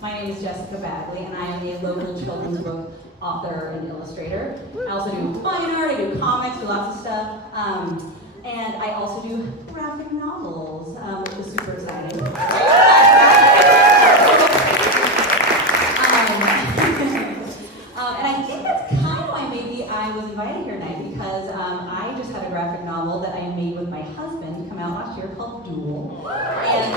My name is Jessica Bagley, and I am a local children's book author and illustrator. I also do fine art, I do comics, do lots of stuff. And I also do graphic novels, which is super exciting. And I think that's kind of why maybe I was invited here tonight, because I just had a graphic novel that I made with my husband come out last year called Duel. And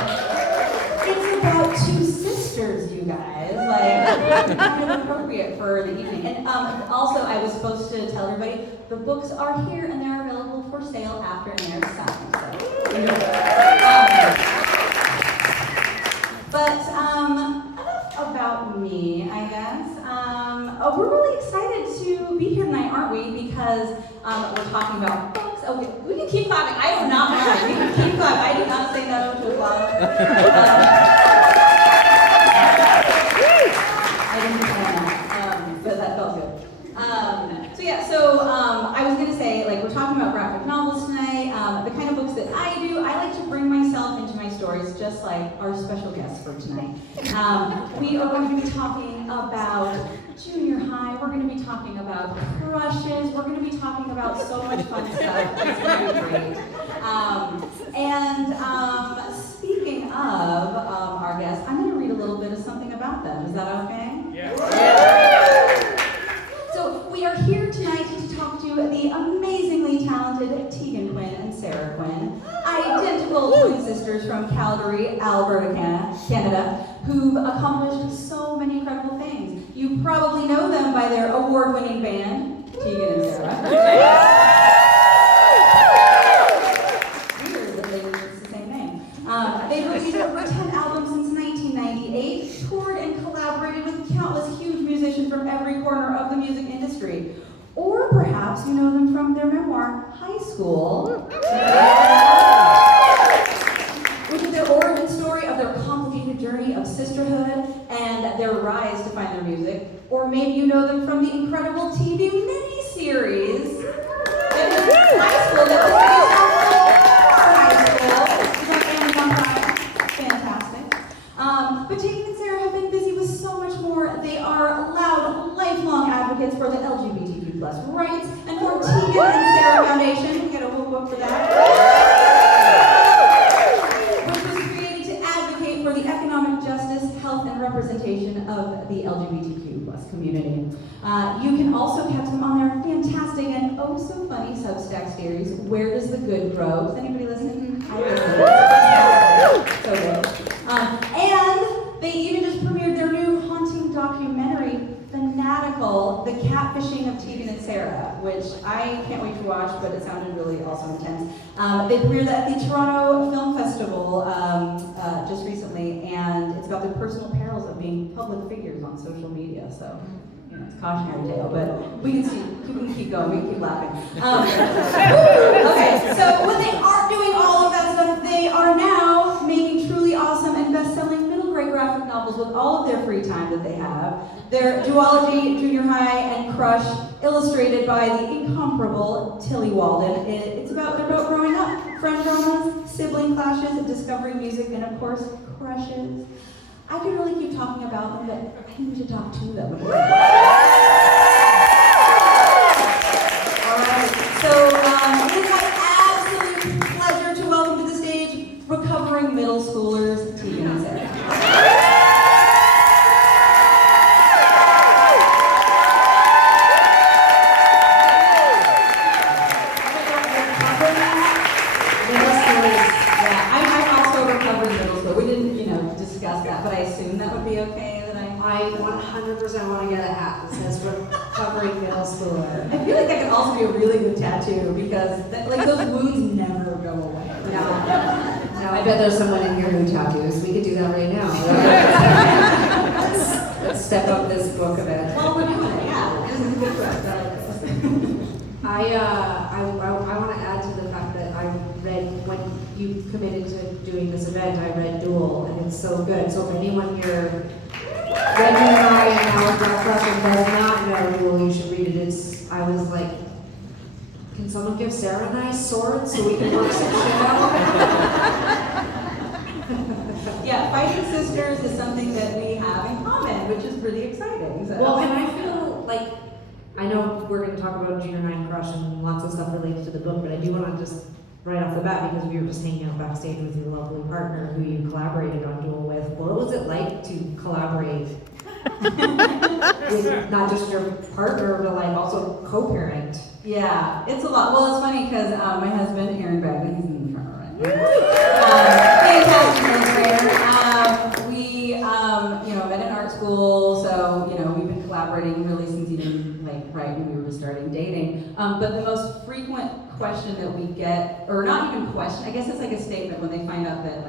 it's about two sisters, you guys, like kind of appropriate for the evening. And also I was supposed to tell everybody, the books are here and they're available for sale after and they're signed. So, but enough about me, I guess. We're really excited to be here tonight, aren't we? Because we're talking about books. Okay, we can keep clapping. I do not mind. We can keep clapping. I do not say no to applause. I didn't plan that, but that felt good. So I was gonna say, like, we're talking about graphic novels tonight. The kind of books that I do, I like to bring myself into my stories, just like our special guest for tonight. We are going to be talking about junior high. We're going to be talking about crushes. We're going to be talking about so much fun stuff. It's going to be great. Speaking of our guests, I'm going to read a little bit of something about them. Is that okay? Yeah. So we are here tonight to talk to the amazingly talented Tegan and Sara Quinn, identical twin sisters from Calgary, Alberta, Canada, who've accomplished so many incredible things. You probably know them by their award-winning band, Tegan and Sara. Weird that they use the same name. They've released over 10 albums since 1998, toured and collaborated with countless huge musicians from every corner of the music industry. Or perhaps you know them from their memoir, High School, which is their origin story of their complicated journey of sisterhood and their rise to find their music. Or maybe you know them from the incredible TV miniseries High School that was released on High School. It's on Amazon Prime. Fantastic. But Tegan and Sara have been busy with so much more. They are loud, lifelong advocates for the LGBTQ+ rights and for Tegan and Sara Foundation. We get a whoop whoop for that. Which was created to advocate for the economic justice, health, and representation of the LGBTQ+ community. You can also catch them on their fantastic and oh so funny Substack series, Where Does the Good Grow? Is anybody listening? I listen. So good. And they even just premiered their new haunting documentary, Fanatical, the catfishing of Tegan and Sara, which I can't wait to watch, but it sounded really also intense. They premiered that at the Toronto Film Festival just recently, and it's about the personal perils of being public figures on social media, so you know, it's a cautionary tale, but we can keep going, we can keep laughing. Okay, so when they aren't doing all of that stuff, they are now making truly awesome and best-selling middle-grade graphic novels with all of their free time that they have. Their duology, Junior High, and Crush, illustrated by the incomparable Tilly Walden. They're about growing up, friend dramas, sibling clashes, discovering music, and of course, crushes. I could really keep talking about them, but I think we should talk to them. Alright, so it is my absolute pleasure to welcome to the stage recovering middle schoolers, Tegan and Sara. But I assume that would be okay that I 100% want to get a hat that says recovering middle schooler. I feel like that could also be a really good tattoo because like those wounds never go away. No, I bet there's someone in here who tattoos. We could do that right now. Let's step up this book event. Well, we're doing it, yeah. This is good for us. I want to add to the fact that I read, when you committed to doing this event, I read Duel, and it's so good. So if anyone here read Junior High and now Crush and does not know Duel, you should read it. I was like, can someone give Sara a nice sword so we can work some shit out? Yeah, fighting sisters is something that we have exciting. So. Well, and I feel like, I know we're going to talk about Junior High Crush and lots of stuff related to the book, but I do want to just, right off the bat, because we were just hanging out backstage with your lovely partner who you collaborated on Duel with, what was it like to collaborate with not just your partner, but like also co-parent? Yeah, it's a lot. Well, it's funny because my husband, Aaron Bagley, he's in the front row right now. Fantastic illustrator. We, met in art school, so, we've been collaborating really since even, right when we were starting dating. But the most frequent question that we get, or not even question, I guess it's like a statement when they find out that,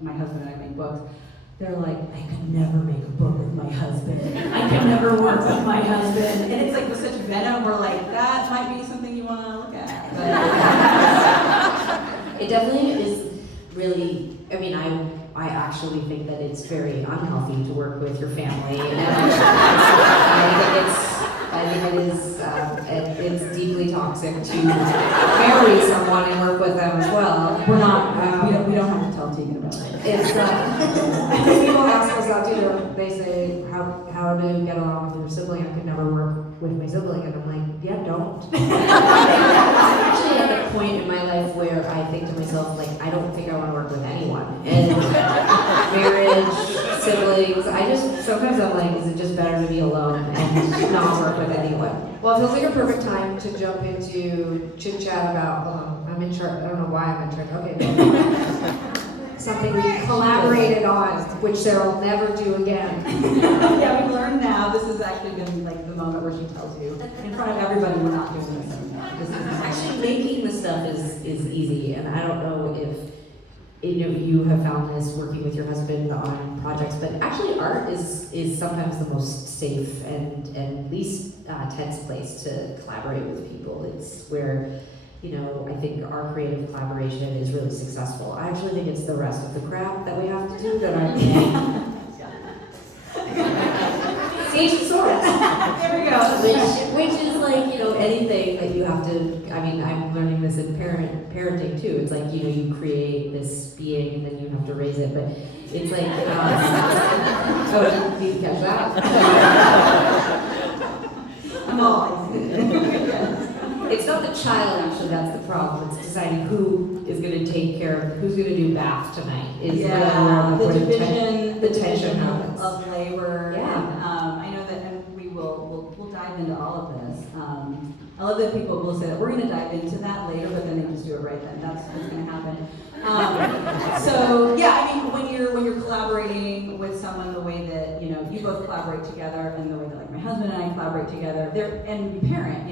my husband and I make books. They're like, I could never make a book with my husband. I could never work with my husband. And it's like with such venom, we're like, that might be something you want to look at. It definitely is really, I actually think that it's very unhealthy to work with your family. And I think it is, it's deeply toxic to marry someone and work with them as well. We're not, we don't have to tell Tegan about it. It's People ask us that too. They say, how do you get along with your sibling? I could never work with my sibling. And I'm like, yeah, don't. I'm actually at a point in my life where I think to myself, I don't think I want to work with anyone. And marriage, siblings, sometimes I'm like, is it just better to be alone and not work with anyone? Well, it feels like a perfect time to jump into chit chat about, I'm in charge, I don't know why I'm in charge. Okay. Something we collaborated on, which Sarah will never do again. Yeah, we've learned now. This has actually been the moment where she tells you in front of everybody we're not doing this anymore. Actually, making the stuff is easy, and I don't know if you have found this working with your husband on projects, but actually art is sometimes the most safe and least tense place to collaborate with people. It's where I think our creative collaboration is really successful. I actually think it's the rest of the crap that we have to do that I'm Sage and swords. There we go. Which is anything that you have to, I'm learning this in parenting too. It's you create this being and then you have to raise it, but it's oh, did you catch that? I'm all It's not the child actually that's the problem. It's deciding who is going to take care of, who's going to do bath tonight. Is the division of labor. Yeah. And, I know that, and we'll dive into all of this. I love that people will say that we're going to dive into that later, but then they just do it right then. That's what's going to happen. So yeah, when you're collaborating with someone the way that you both collaborate together, and the way that my husband and I collaborate together, and we parent,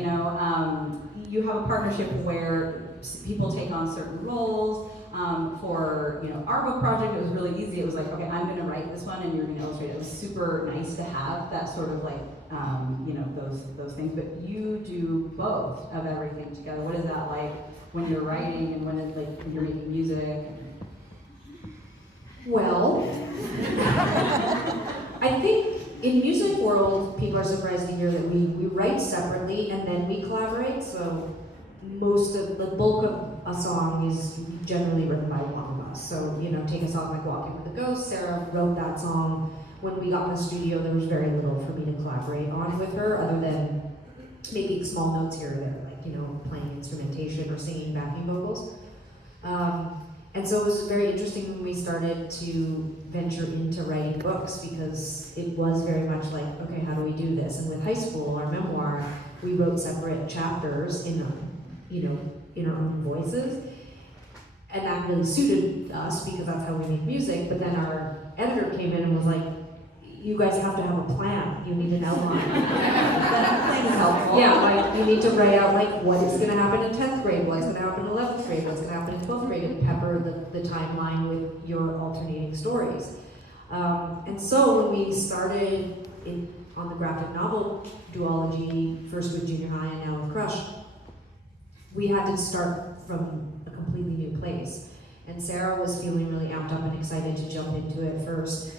you have a partnership where people take on certain roles. For our book project, it was really easy. It was okay, I'm going to write this one, and you're going to illustrate it. It was super nice to have that sort of those things. But you do both of everything together. What is that like when you're writing and when you're making music? Well, I think in music world, people are surprised to hear that we write separately and then we collaborate. So most of the bulk of a song is generally written by one of us. So, take a song like Walking with a Ghost, Sarah wrote that song. When we got in the studio, there was very little for me to collaborate on with her, other than making small notes here or there, playing instrumentation or singing backing vocals. And so it was very interesting when we started to venture into writing books, because it was very much okay, how do we do this? And with high school, our memoir, we wrote separate chapters in our own voices. And that really suited us because that's how we make music. But then our editor came in and was like, you guys have to have a plan. You need an outline. That plan is helpful. Yeah, you need to write out what is going to happen in 10th grade, what's going to happen in 11th grade, what's going to happen in 12th grade, and pepper the timeline with your alternating stories. And so when we started on the graphic novel duology, first with Junior High and now with Crush, we had to start from a completely new place. And Sarah was feeling really amped up and excited to jump into it first.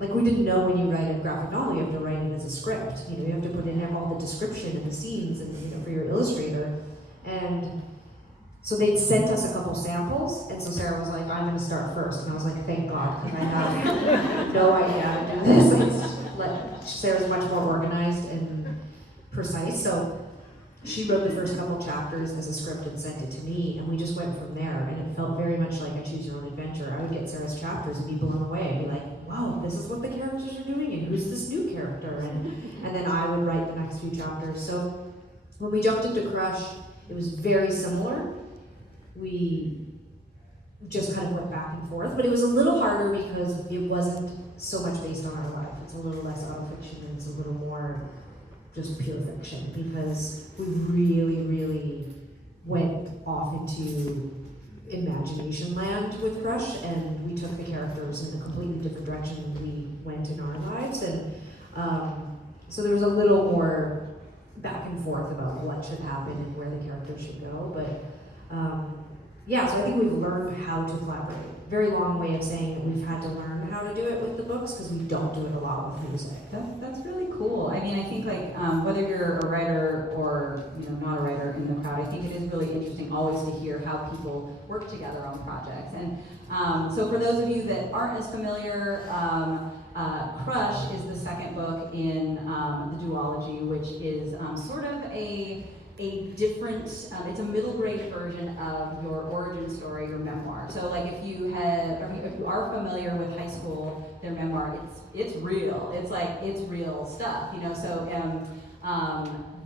We didn't know when you write a graphic novel, you have to write it as a script. You have to put in all the description and the scenes and for your illustrator. And so they'd sent us a couple samples, and so Sarah was like, I'm gonna start first. And I was like, thank God, because I have no idea how to do this. Sarah's much more organized and precise, so she wrote the first couple chapters as a script and sent it to me, and we just went from there, and it felt very much like a choose your own adventure. I would get Sarah's chapters and be blown away, and be like, wow, this is what the characters are doing, and who's this new character, and then I would write the next few chapters. So when we jumped into Crush, it was very similar. We just kind of went back and forth, but it was a little harder because it wasn't so much based on our life. It's a little less autofiction, and it's a little more just pure fiction, because we really went off into imagination land with Crush, and we took the characters in a completely different direction than we went in our lives, and so there was a little more back and forth about what should happen and where the characters should go, but yeah, so I think we've learned how to collaborate. Very long way of saying that we've had to learn how to do it with the books, because we don't do it a lot with music. That's really cool. I mean, I think like whether you're a writer or not a writer in the crowd, I think it is really interesting always to hear how people work together on projects. And so for those of you that aren't as familiar, Crush is the second book in the duology, which is sort of a different, it's a middle grade version of your origin story, your memoir. So like if you are familiar with high school, their memoir, it's real. It's real stuff, so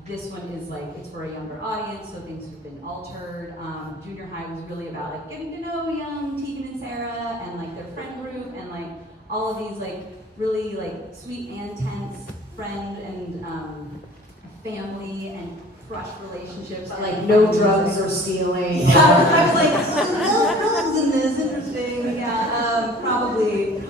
this one is like, it's for a younger audience, so things have been altered. Junior high was really about like getting to know young Tegan and Sara and like their friend group and like all of these like really like sweet and tense friend and family and crush relationships. But like no drugs or stealing. Yeah, I was like, no drugs in this, interesting. Yeah, probably better.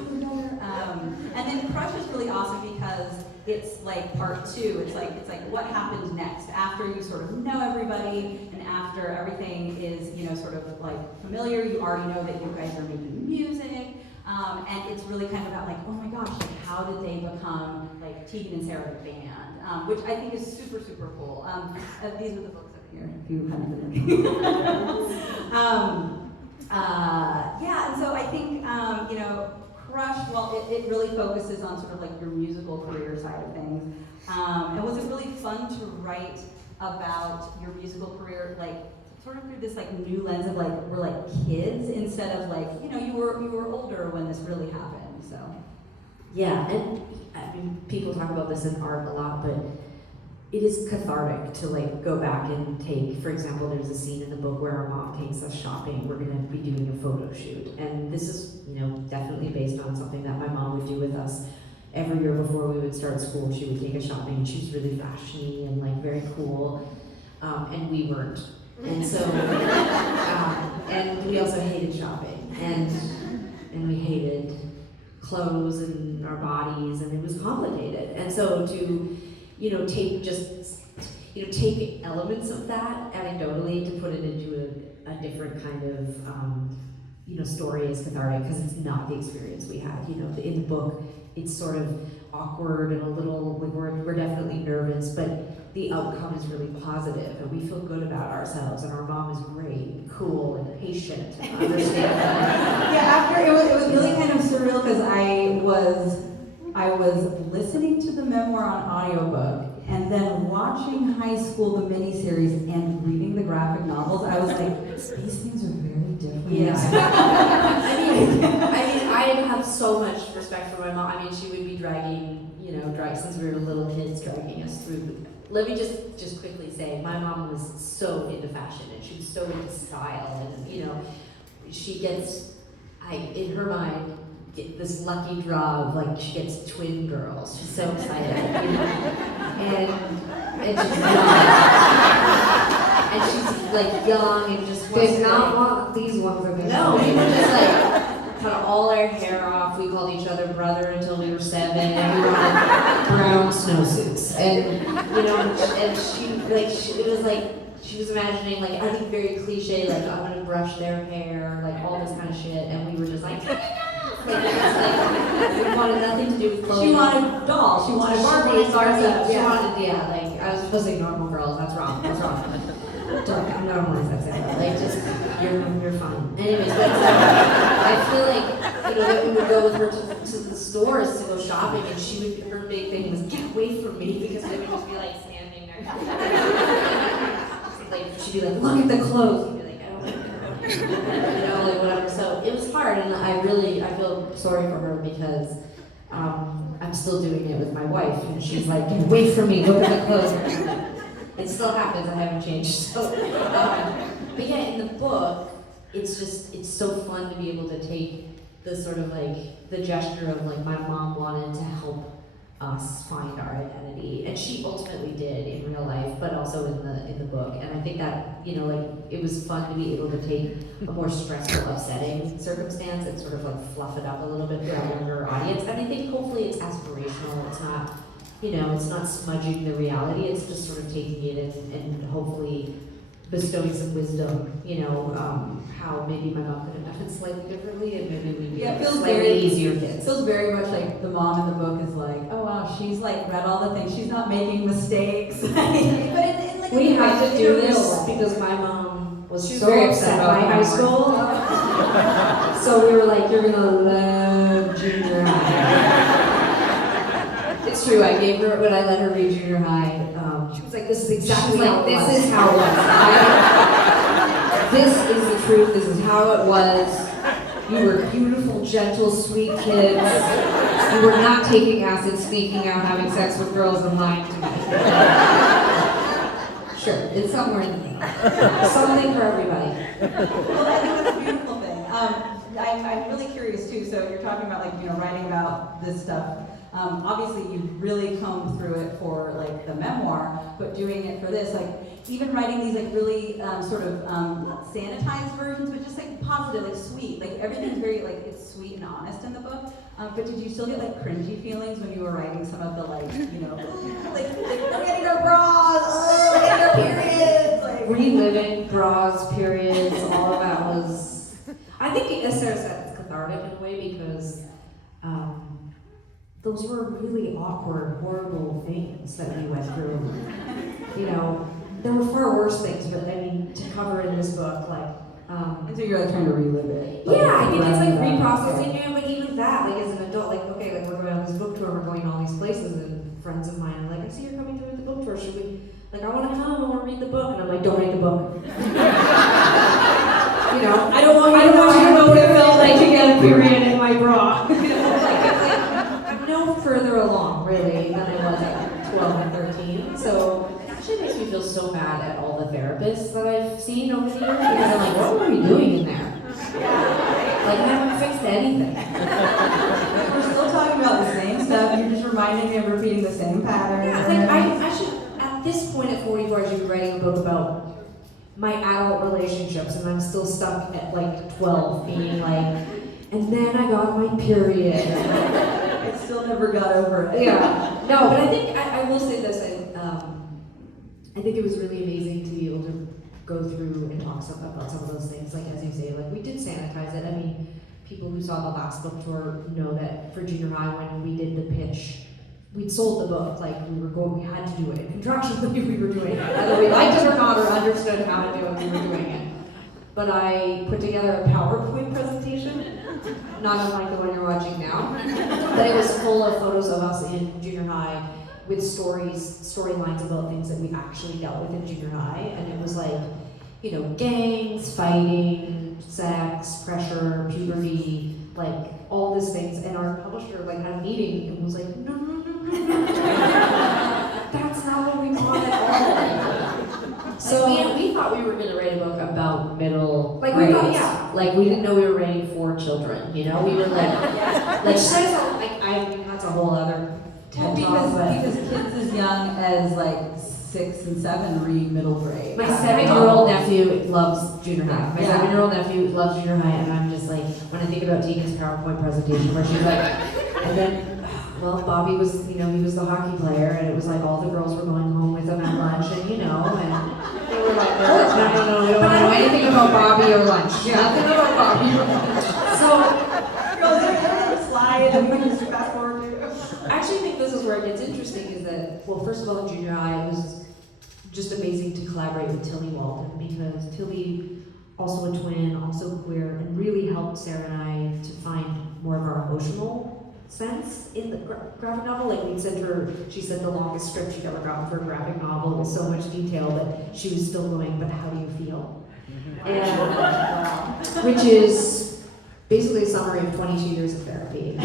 And then Crush is really awesome because it's like part two. It's like what happens next after you sort of know everybody and after everything is sort of like familiar. You already know that you guys are making music. And it's really kind of about like, oh my gosh, like how did they become like Tegan and Sara the band, which I think is super, super cool. These are the books up here, if you haven't been looking. Yeah, and so I think, Crush, well, it really focuses on sort of like your musical career side of things. And was it really fun to write about your musical career, like, sort of through this like new lens of like we're like kids instead of like you were older when this really happened. So yeah, and I mean people talk about this in art a lot, but it is cathartic to like go back and take, for example, there's a scene in the book where our mom takes us shopping. We're going to be doing a photo shoot, and this is definitely based on something that my mom would do with us every year before we would start school. She would take us shopping, and she's really fashiony and like very cool, and we weren't. And so, and we also hated shopping, and we hated clothes and our bodies, and it was complicated. And so to, take elements of that anecdotally to put it into a different kind of, story is cathartic because it's not the experience we had. In the book, it's sort of awkward and a little like we're definitely nervous, but the outcome is really positive and we feel good about ourselves, and our mom is great and cool and patient and understanding. Yeah, after it was really kind of surreal because I was listening to the memoir on audiobook and then watching High School the miniseries and reading the graphic novels. I was like, these things are very different. Yeah. I have so much respect for my mom. I mean, she would be dragging, since we were little kids, dragging us through. Let me just quickly say, my mom was so into fashion and she was so into style, and she gets, in her mind, get this lucky draw of like she gets twin girls. She's so excited, and she's young, and she's like young and just Did not want these ones. No, we were just like cut all our hair off. We called each other brother until we were 7, and we were like brown snowsuits, and and it was like she was imagining like I think very cliche like I'm gonna brush their hair, like all this kind of shit, and we were just like. We wanted nothing to do with clothing. She wanted dolls. She wanted Barbie. She wanted, like I was supposed to say normal girls. That's wrong. don't normalize that saying. Like, just, you're fine. Anyways, but I feel like, that we would go with her to the stores to go shopping, and her big thing was, get away from me, because we would just be like standing there. Like, she'd be like, look at the clothes. She'd be like, I don't know. Like whatever. So it was hard, and I feel sorry for her because I'm still doing it with my wife, and she's like, get away from me, look at the clothes. It still happens, I haven't changed. So, but yeah, in the book, it's so fun to be able to take the sort of like, the gesture of like, my mom wanted to help us find our identity, and she ultimately did in real life, but also in the book. And I think that it was fun to be able to take a more stressful, upsetting circumstance and sort of like fluff it up a little bit for a younger audience. And I think hopefully it's aspirational. It's not, it's not smudging the reality. It's just sort of taking it and hopefully bestowing some wisdom. How maybe my mom could have done it slightly differently, and maybe we'd be slightly easier kids. It feels very much like the mom in the book is like, oh wow, she's like read all the things, she's not making mistakes. But in like we have to do this because my mom was so very upset upset by high school. So we were like, you're gonna love junior high. It's true, when I let her read junior high, she was like, this is exactly how it was. This is how it was. This is the truth, this is how it was. You were beautiful, gentle, sweet kids. You were not taking acid, sneaking out, having sex with girls, and lying to me. Sure, it's somewhere in there. Something for everybody. Well, I think that's a beautiful thing. I'm really curious too, so you're talking about writing about this stuff. Obviously you've really combed through it for like the memoir, but doing it for this, even writing these really sort of not sanitized versions, but just positive, sweet. Everything's very it's sweet and honest in the book. But did you still get cringy feelings when you were writing some of the we're getting our bras, we're getting our periods, reliving bras, periods, all of that was. I think, as Sarah said, it's cathartic in a way because those were really awkward, horrible things that we went through. There were far worse things, but to cover in this book, and so you're trying to relive it. Yeah, I think it's reprocessing it, but even that, as an adult, we're going on this book tour, we're going all these places, and friends of mine are like, I see you're coming to the book tour, should we, I want to come, I want to read the book, and I'm like, don't read the book. I don't want you to know what it felt like to get a period in my bra. I'm no further along, really, than I was at 12 and 13, so it actually makes me feel so bad at all the therapists that I've seen over the years, because I'm like, what were we doing in there? I haven't fixed anything. We're still talking about the same stuff, you're just reminding me of repeating the same pattern. Yeah, I should, at this point at 44, I should be writing a book about my adult relationships, and I'm still stuck at 12, being and then I got my period. I still never got over it. Yeah. No, but I think, I will say this, I think it was really amazing to be able to go through and talk about some of those things, as you say, we did sanitize it. People who saw the last book tour know that for junior high, when we did the pitch, we'd sold the book, we had to do it. Contractually, we were doing it. Whether we liked it or not, or understood how to do it, we were doing it. But I put together a PowerPoint presentation, not unlike the one you're watching now, but it was full of photos of us in junior high with storylines about things that we actually dealt with in junior high, and it was gangs, fighting, sex, pressure, puberty, all these things, and our publisher had a meeting and was like, no, that's not what we want at all. So we thought we were going to write a book about middle grades. We thought, yeah. We didn't know we were writing for children, We were that's a whole other TED talk. Because kids as young as 6 and 7 read middle grade. My 7-year-old nephew loves junior high. My 7-year-old nephew loves junior high, and I'm just when I think about Tegan's PowerPoint presentation where she's and then, Bobby was, he was the hockey player, and it was all the girls were going home with him at lunch, and and they were no, we don't want to know anything about Bobby or lunch. Nothing about Bobby or lunch. So, girls are going to slide, and we can just fast forward to. I actually think this is where it gets interesting, is that, first of all, in junior high, it was just amazing to collaborate with Tilly Walden, because Tilly, also a twin, also queer, and really helped Sarah and I to find more of our emotional sense in the graphic novel. Like we sent her, she said the longest script she'd ever gotten for a graphic novel with so much detail that she was still going, but how do you feel? And, which is basically a summary of 22 years of therapy.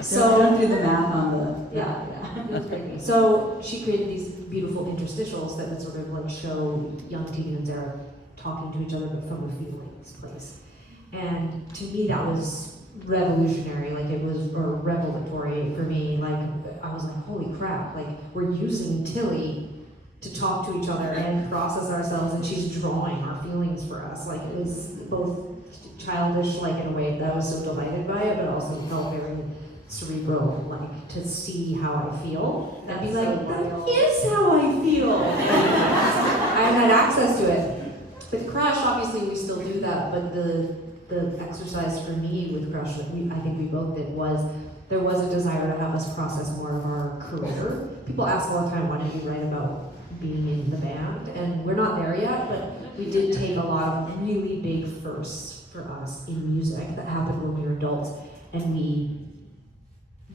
So don't do the math on the, Yeah. It was great. So she created these beautiful interstitials that would sort of like show young Tegan and Sara talking to each other, but from a feelings place. And to me, that was revolutionary. Like it was, or revelatory for me. Like I was like, holy crap! Like we're using Tilly to talk to each other and process ourselves, and she's drawing our feelings for us. Like it was both childish, like in a way that I was so delighted by it, but also felt very cerebral, like to see how I feel and be like, that is how I feel. I had access to it. With Crush, obviously we still do that, but the exercise for me with Crush that I think we both did was there was a desire to have us process more of our career. People ask all the time, why did you write about being in the band? And we're not there yet, but we did take a lot of really big firsts for us in music that happened when we were adults, and we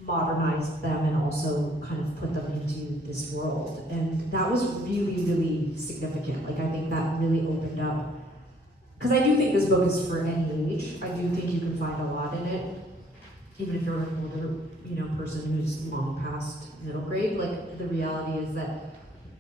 modernized them and also kind of put them into this world. And that was really, really significant. Like I think that really opened up, because I do think this book is for any age. I do think you can find a lot in it, even if you're an older, person who's long past middle grade. Like the reality is that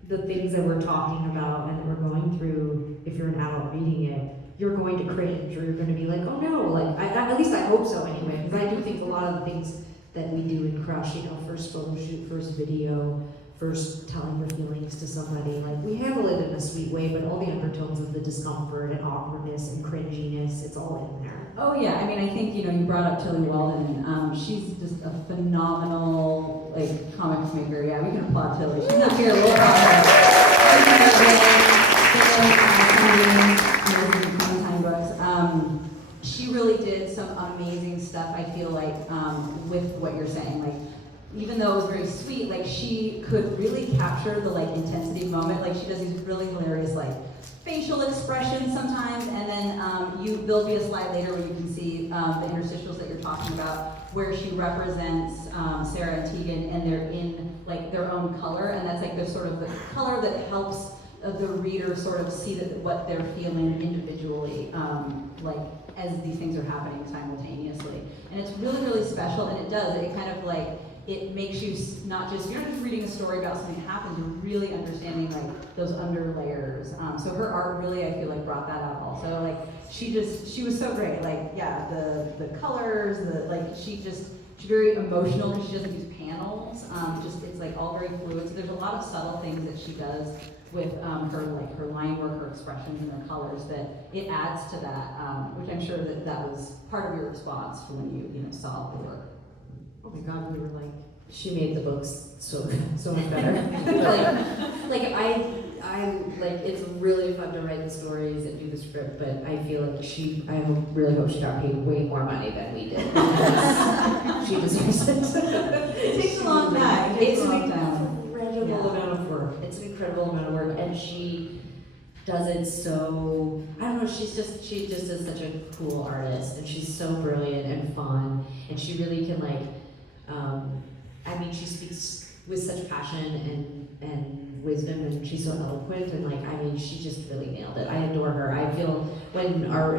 the things that we're talking about and that we're going through, if you're an adult reading it, you're going to cringe, or you're going to be like, oh no, like at least I hope so anyway, because I do think a lot of the things that we do in Crush, first photo shoot, first video, first telling your feelings to somebody, like we handle it in a sweet way, but all the undertones of the discomfort and awkwardness and cringiness, it's all in there. Oh yeah, I mean, I think, you brought up Tilly Walden, she's just a phenomenal, comics maker. Yeah, we can applaud Tilly. She's not here, we'll applaud her. Tiny books. She really did some amazing stuff, I feel like, with what you're saying. Like, even though it was very sweet, she could really capture the, intensity moment. She does these really hilarious, facial expressions sometimes, and then there'll be a slide later where you can see the interstitials that you're talking about, where she represents Sara and Tegan, and they're in their own color, and that's the sort of the color that helps the reader sort of see what they're feeling individually, as these things are happening simultaneously. And it's really, really special, and it kind of it makes you you're not just reading a story about something that happens, you're really understanding those under layers. So her art really, I feel brought that out also. She was so great. The colors, she's very emotional because she doesn't use panels. It's all very fluid. So there's a lot of subtle things that she does with her line work, her expressions, and her colors that it adds to that, which I'm sure that was part of your response when you saw the work. Oh my God, we were she made the books so much better. It's really fun to write the stories and do the script, but I feel I really hope she got paid way more money than we did. She deserves it. It takes a long time. It's an incredible amount of work. It's an incredible amount of work, and she does it so, I don't know, she just is such a cool artist, and she's so brilliant and fun, and she really can she speaks with such passion and wisdom, and she's so eloquent, and she just really nailed it. I adore her. I feel when our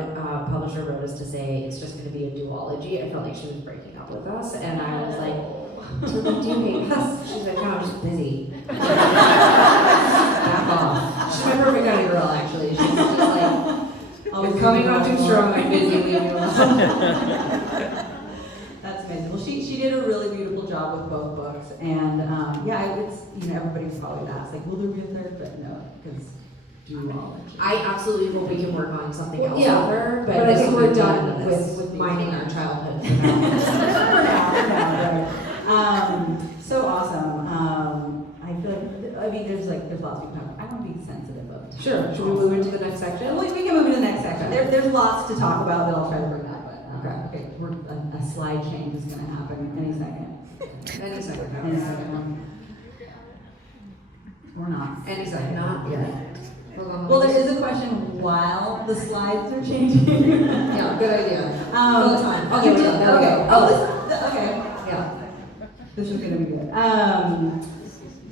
publisher wrote us to say it's just going to be a duology, I felt like she was breaking up with us, and I was like, so do you hate us? She's like, no, I'm just busy. Back off. She's my perfect kind of girl, actually. She's just you're coming on too strong, I'm busy, leave me alone. That's amazing. Well, she did a really beautiful job with both books, and it's everybody's probably asked will there be a third? But no, because duology. I absolutely hope we can work on something else with her, but I think we're done with mining our childhood. For now, right. So awesome. I feel there's lots we can talk about. I want to be sensitive of. Sure. Should we move into the next section? We can move to the next section. There's lots to talk about that I'll try to bring up. But okay. A slide change is going to happen any second. Any second. Any second. changing. Yeah, good idea. Full time. You Okay, did, there we okay. go. Okay. Yeah. This is gonna be good.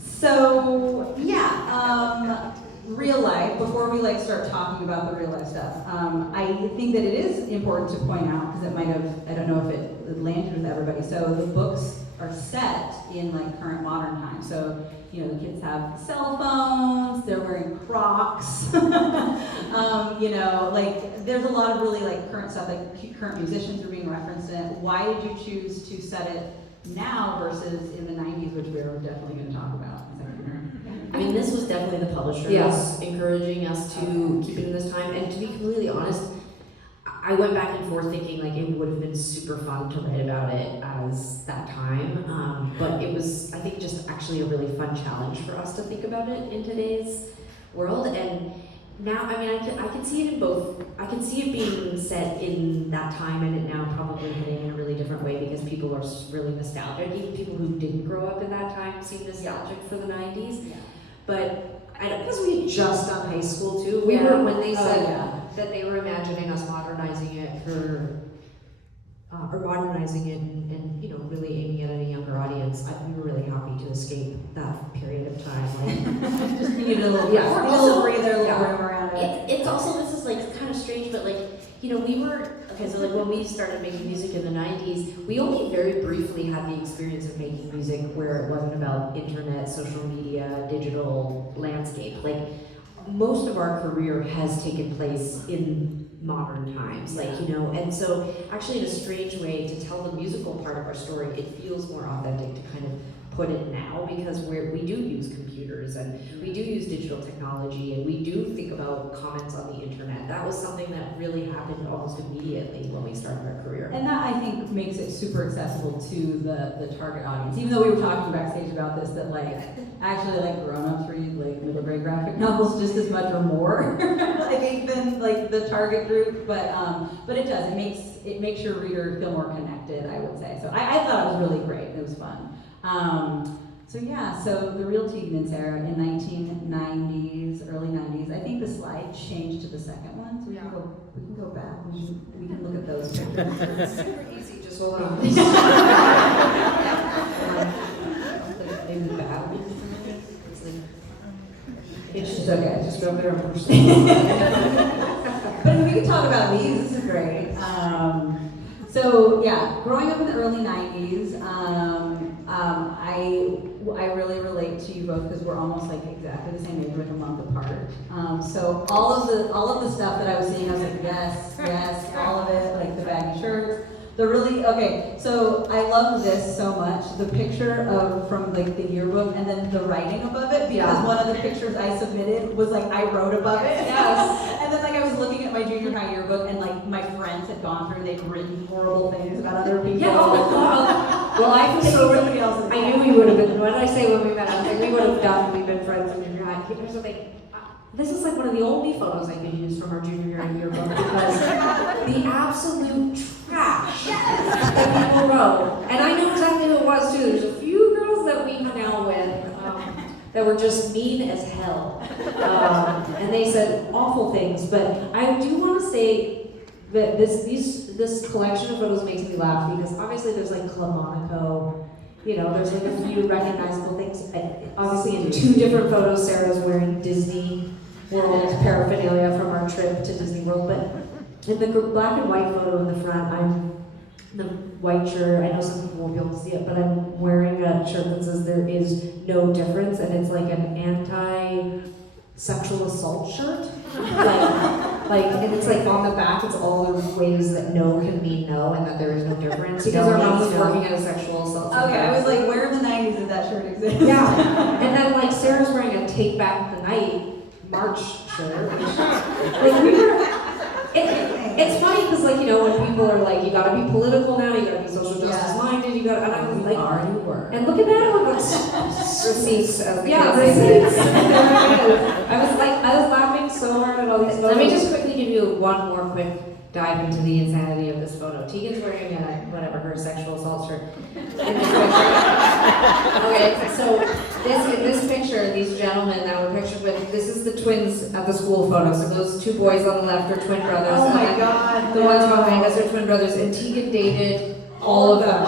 So yeah, real life, before we like start talking about the real life stuff, I think that it is important to point out, because it might have, I don't know if it landed with everybody, so the books are set in like current modern times. So, you know, the kids have cell phones, they're wearing Crocs, you know, like there's a lot of really like current stuff, like current musicians are being referenced in it. Why did you choose to set it now versus in the 90s, which we're definitely going to talk about? I mean, this was definitely the publishers Yes. encouraging us to keep it in this time. And to be completely honest, I went back and forth thinking like it would have been super fun to write about it as that time. But it was, I think, just actually a really fun challenge for us to think about it in today's world. And now, I mean, I can see it in both. I can see it being set in that time and it now probably hitting in a really different way because people are really nostalgic. Even people who didn't grow up in that time seem nostalgic for the 90s. Yeah. But I don't, Because we had just done high school too. We Yeah. were, when they said yeah. that they were imagining us modernizing it for, or modernizing it and, you know, really aiming it at a younger audience, we were really happy to escape that period of time. Like, Just needed a little, Yeah. a little breather, a little Yeah. room around it. it's also, this is like kind of strange, but like, you know, we were, okay, so like when we started making music in the 90s, we only very briefly had the experience of making music where it wasn't about internet, social media, digital landscape. Like, most of our career has taken place in modern times, like, you know, and so actually in a strange way to tell the musical part of our story, it feels more authentic to kind of put it now because we do use computers and we do use digital technology and we do think about comments on the internet. That was something that really happened almost immediately when we started our career. And that, I think, makes it super accessible to the target audience. Even though we were talking backstage about this, that like, actually like grown-ups read like middle grade graphic novels just as much or more, I think, than like the target group. But it does, it makes your reader feel more connected, I would say. So I thought it was really great, it was fun. So yeah, so the real Tegan and Sara in 1990s, early 90s. I think the slide changed to the second one, so we can go back. We can look at those pictures. it's super easy, just hold on. Maybe bad. It's okay, just go there and push them. But we can talk about these, this is great. So yeah, growing up in the early 90s, I really relate to you both because we're almost like exactly the same age, like a month apart. So all of the stuff that I was seeing, I was like, yes, all of it, like the baggy shirts. Okay, so I love this so much. The picture from like the yearbook and then the writing above it, because one of the pictures I submitted was like I wrote above it. Yes. And then like I was looking at my junior high yearbook and like my friends had gone through and they'd written horrible things about other people. Yeah, oh my God. Well, I feel so somebody else's. I knew we would have been, what did I say when we met? I was like, we would have definitely been friends in junior high. There's something, this is like one of the only photos I could use from our junior year yearbook because the absolute trash that people wrote. And I know exactly who it was too. There's a few girls that we hung out with that were just mean as hell. And they said awful things. But I do want to say that this collection of photos makes me laugh because obviously there's like Club Monaco. You know, there's like a few recognizable things. Obviously in two different photos, Sarah's wearing Disney World paraphernalia from our trip to Disney World. But in the black and white photo in the front, I'm the white shirt. I know some people won't be able to see it, but I'm wearing a shirt that says there is no difference, and it's like an anti-sexual assault shirt. And it's like on the back, it's all the ways that no can mean no, and that there is no difference. Because our mom was working at a sexual assault center. Okay, I was like, where in the 90s did that shirt exist? Yeah, and then like Sarah's wearing a Take Back the Night March shirt. Like we were. It's funny because, like, you know, when people are like, you gotta be political now, you gotta be social justice minded, you gotta, and I was like, already were. and look at that one, receipts. Yeah, receipts. I was laughing so hard at all these photos. Let me just quickly give you one more quick dive into the insanity of this photo. Tegan's wearing her sexual assault shirt. In this picture. Okay, so in this picture, these gentlemen that we're pictured with, this is the twins at the school photo. So those two boys on the left are twin brothers. Oh my and then God, the no. ones behind us are twin brothers, and Tegan dated all of them.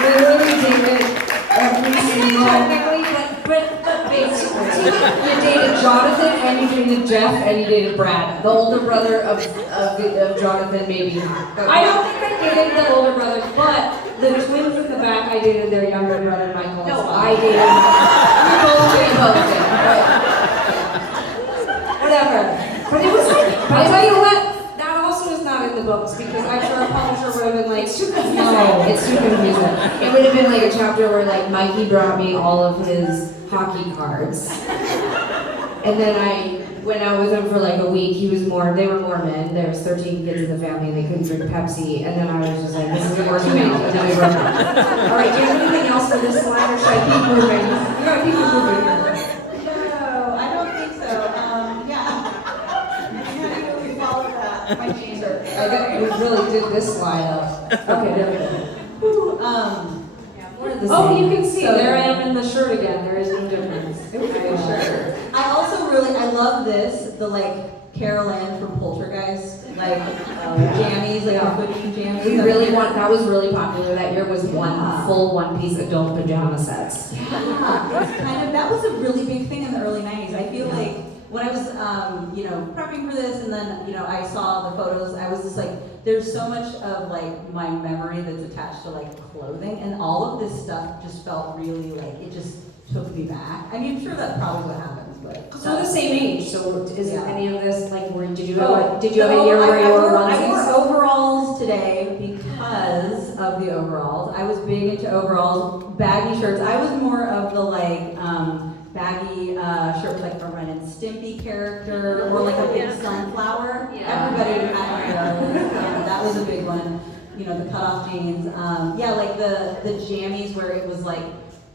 Literally dated every single. Technically, but basically, you dated Jonathan, and you dated Jeff, and you dated Brad, the older brother of Jonathan, maybe not. I don't think I dated the older brother, but the twins in the back, I dated their younger brother, Michael. No, so I dated. We both did. Whatever. But it was like, I'll tell you what. That also is not in the books because I'm sure a publisher would have been like, it's too confusing. No, it's too confusing. It would have been like a chapter where like Mikey brought me all of his hockey cards. And then I went out with him for like a week. They were Mormon. There was 13 kids in the family and they couldn't drink Pepsi. And then I was just like, this isn't working out. And then we broke up. All right, do you have anything else for this slide or should I keep moving? You gotta keep moving here. No, I don't think so. Yeah. How do we follow that? My changer. I bet we really did this slide up. Okay, there we go. We're the Oh, same. you can see, So- there I am in the shirt again. There is no difference. Sure. I also I love this, the like Carol Ann from Poltergeist, like jammies, like Yeah. pudding jammies. That was really popular that year, was full one-piece adult pajama sets. Yeah, it's that was a really big thing in the early 90s. I feel like when I was, prepping for this and then, I saw the photos, I was just like, there's so much of like my memory that's attached to like clothing and all of this stuff just felt really like, it just took me back. I mean, I'm sure that's probably what happens, but. Because we're the same age, so is Yeah. any of this, like, did you Oh, have a year where you wore I wore onesies? overalls today because of the overalls. I was big into overalls, baggy shirts. I was more of the like baggy shirts like from Ren and Stimpy character or like a big sunflower. Yeah. Everybody had one of those. That was a big one. The cutoff jeans. Like the jammies where it was like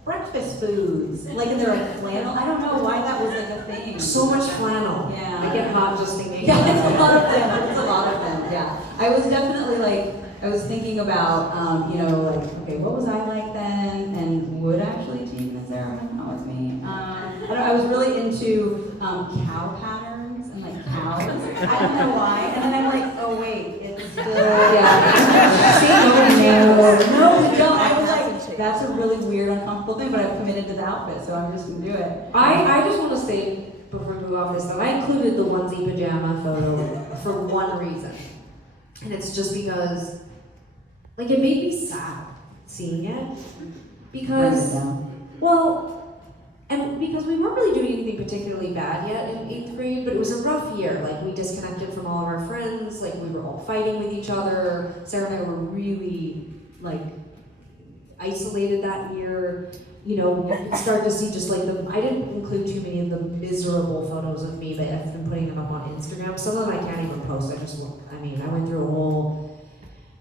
breakfast foods, like and they're like flannel. I don't know why that was like a thing. So much flannel. Yeah. I get hot just thinking. Yeah, it's a lot of them. It's a lot of them. Yeah, I was definitely like, I was thinking about, okay, what was I like then, and would actually Tegan and Sara hang out with me? I was really into cow patterns and like cows. I don't know why, and then I'm like, oh wait, it's still No, we don't. I was like, that's a really weird, uncomfortable thing, but I've committed to the outfit, so I'm just gonna do it. I just want to say, before we move off this, that I included the onesie pajama photo for one reason. And it's just because, like, it made me sad seeing it. Because, and because we weren't really doing anything particularly bad yet in 8th grade, but it was a rough year. Like, we disconnected from all of our friends, like, we were all fighting with each other. Sarah and I were really, like, isolated that year. You started to see just like I didn't include too many of the miserable photos of me, but I've been putting them up on Instagram. Some of them I can't even post. I went through a whole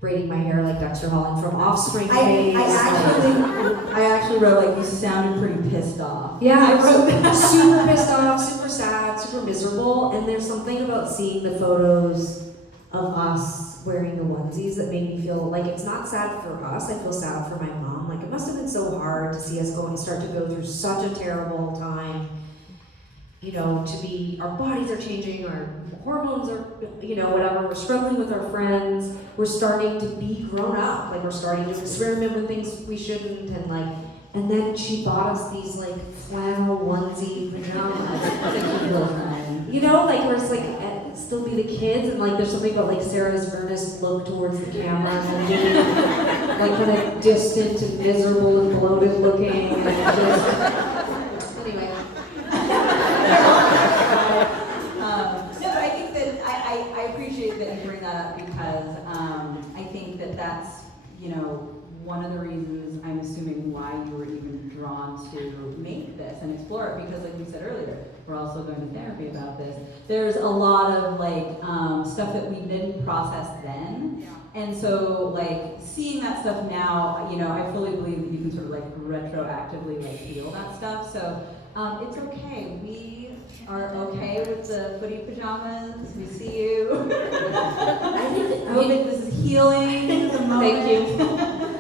braiding my hair like Dexter Holland from Offspring phase. I actually wrote like, you sounded pretty pissed off. Yeah, I wrote super pissed off, super sad, super miserable. And there's something about seeing the photos of us wearing the onesies that made me feel like it's not sad for us. I feel sad for my mom. Like, it must have been so hard to see us start to go through such a terrible time. Our bodies are changing, our hormones are, whatever. We're struggling with our friends. We're starting to be grown up. Like, we're starting to experiment with things we shouldn't. And then she bought us these like flannel onesie pajamas. Where it's like still be the kids, and like there's something about like Sarah's earnest look towards the camera and being like kind of distant and miserable and bloated looking, and just anyway. No, but I think that I appreciate that you bring that up because I think that that's one of the reasons I'm assuming why you were even drawn to make this and explore it, because like we said earlier, we're also going to therapy about this. There's a lot of like stuff that we didn't process then. And so like seeing that stuff now, I fully believe that you can sort of like retroactively like feel that stuff. So it's okay. We are okay with the footy pajamas. We see you. I hope this is healing. This is Thank you.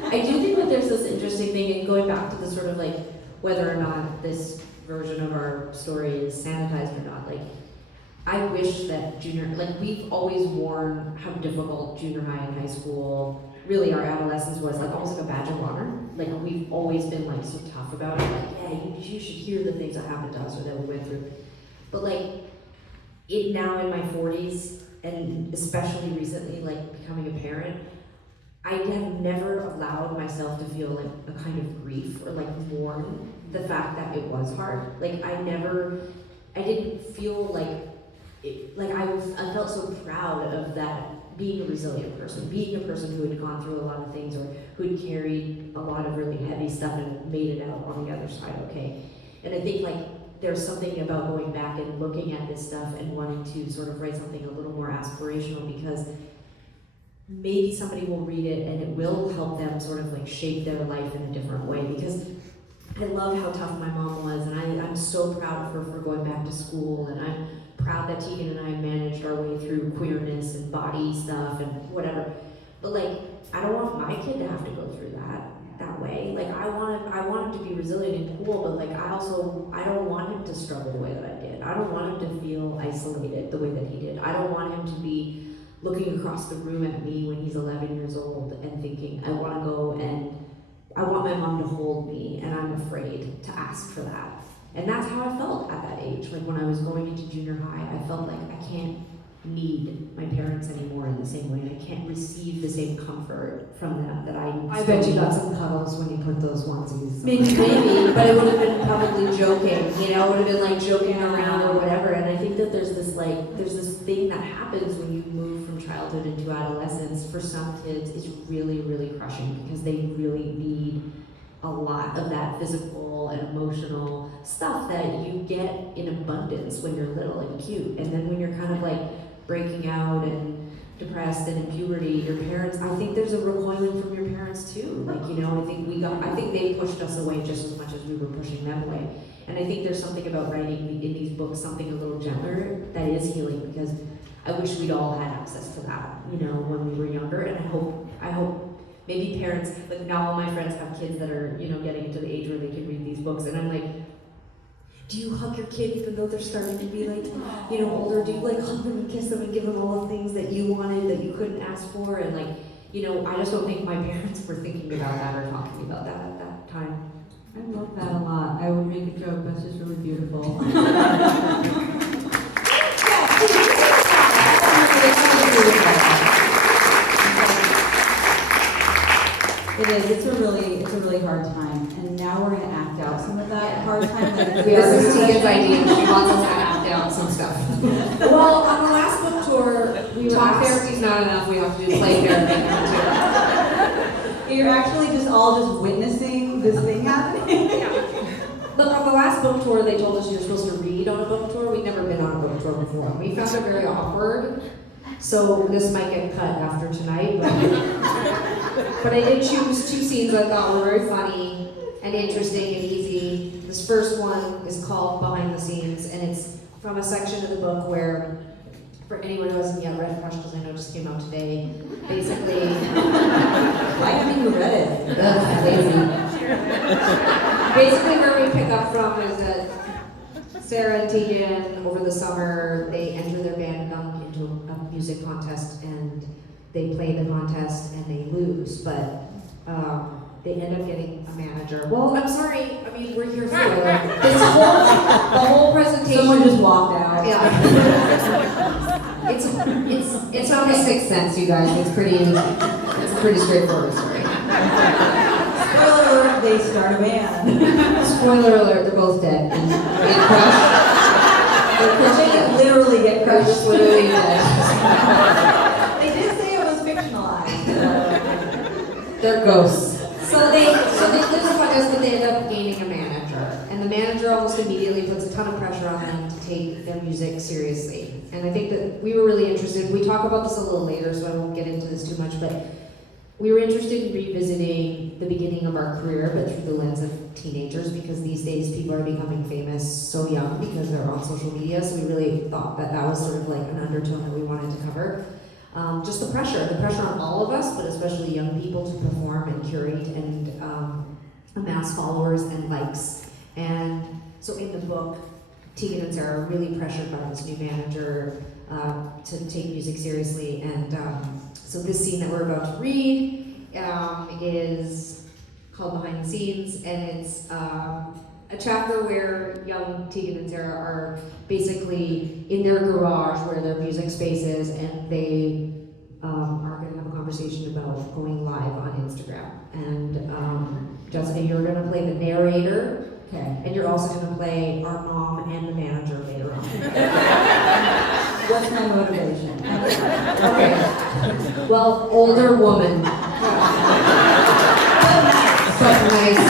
I do think that there's this interesting thing, and going back to the sort of like whether or not this version of our story is sanitized or not. Like, I wish that we've always worn how difficult junior high and high school, really our adolescence was like almost like a badge of honor. Like, we've always been like so tough about it. Like, yeah, you should hear the things that happened to us or that we went through. But like, it now in my 40s, and especially recently, like becoming a parent, I have never allowed myself to feel like a kind of grief or like mourn the fact that it was hard. Like, I didn't feel like I felt so proud of that, being a resilient person, being a person who had gone through a lot of things or who had carried a lot of really heavy stuff and made it out on the other side okay. And I think like there's something about going back and looking at this stuff and wanting to sort of write something a little more aspirational, because maybe somebody will read it and it will help them sort of like shape their life in a different way. Because I love how tough my mom was, and I'm so proud of her for going back to school, and I'm proud that Tegan and I managed our way through queerness and body stuff and whatever. But like, I don't want my kid to have to go through that way. Like, I want him to be resilient and cool, but like I don't want him to struggle the way that I did. I don't want him to feel isolated the way that he did. I don't want him to be looking across the room at me when he's 11 years old and thinking, I want to go and I want my mom to hold me, and I'm afraid to ask for that. And that's how I felt at that age. Like, when I was going into junior high, I felt like I can't need my parents anymore in the same way, and I can't receive the same comfort from them that I bet you got some cuddles when you put those onesies. Maybe, but it would have been probably joking, you know, it would have been like joking around or whatever. And I think that there's this thing that happens when you move from childhood into adolescence. For some kids, it's really, really crushing, because they really need a lot of that physical and emotional stuff that you get in abundance when you're little and cute. And then when you're kind of like breaking out and depressed and in puberty, your parents, I think there's a recoiling from your parents too. Like, you know, I think they pushed us away just as much as we were pushing them away. And I think there's something about writing in these books something a little gentler that is healing, because I wish we'd all had access to that, you know, when we were younger. And I hope maybe parents, like now all my friends have kids that are, you know, getting into the age where they can read these books, and I'm like, do you hug your kid even though they're starting to be like, you know, older? Do you like hug them and kiss them and give them all the things that you wanted that you couldn't ask for? And like, you know, I just don't think my parents were thinking about that or talking about that at that time. I love that a lot. I would make a joke, but it's just really beautiful. It is. It's a really hard time, and now we're going to act out some of that hard time. This is Tegan's idea. She wants us to act out some stuff. Well, on the last book tour, we Talk therapy's not enough. We have to do play therapy now too. You're actually just all just witnessing this thing happening. Look, on the last book tour, they told us you're supposed to read on a book tour. We'd never been on a book tour before. We found it very awkward, so this might get cut after tonight. But I did choose 2 scenes I thought were very funny and interesting and easy. This first one is called Behind the Scenes, and it's from a section of the book where, for anyone who hasn't yet read Crush, because I know it just came out today, basically... Why haven't you read it? Basically, where we pick up from is that Sara and Tegan, over the summer, they enter their band into a music contest, and they play the contest and they lose, but they end up getting a manager. Well, I'm sorry, I mean, we're here for the whole presentation. Someone just walked out. Yeah. It's on The Sixth Sense, you guys. It's a pretty straightforward story. Spoiler alert, they start a band. Spoiler alert, they're both dead. And They literally get crushed. Literally dead. They did say it was fictionalized. They're ghosts. So they lose the contest, but they end up gaining a manager. And the manager almost immediately puts a ton of pressure on them to take their music seriously. And I think that we were really interested. We talk about this a little later, so I won't get into this too much, but we were interested in revisiting the beginning of our career, but through the lens of teenagers, because these days people are becoming famous so young because they're on social media. So we really thought that that was sort of like an undertone that we wanted to cover. just the pressure on all of us, but especially young people to perform and curate and amass followers and likes. And so in the book, Tegan and Sara are really pressured by this new manager to take music seriously. And so this scene that we're about to read is called Behind the Scenes, and it's a chapter where young Tegan and Sara are basically in their garage where their music space is, and they are going to have a conversation about going live on Instagram. And Jessica, you're going to play the narrator. Okay. And you're also going to play our mom and the manager later on. What's my motivation? Okay. Well, older woman. But nice.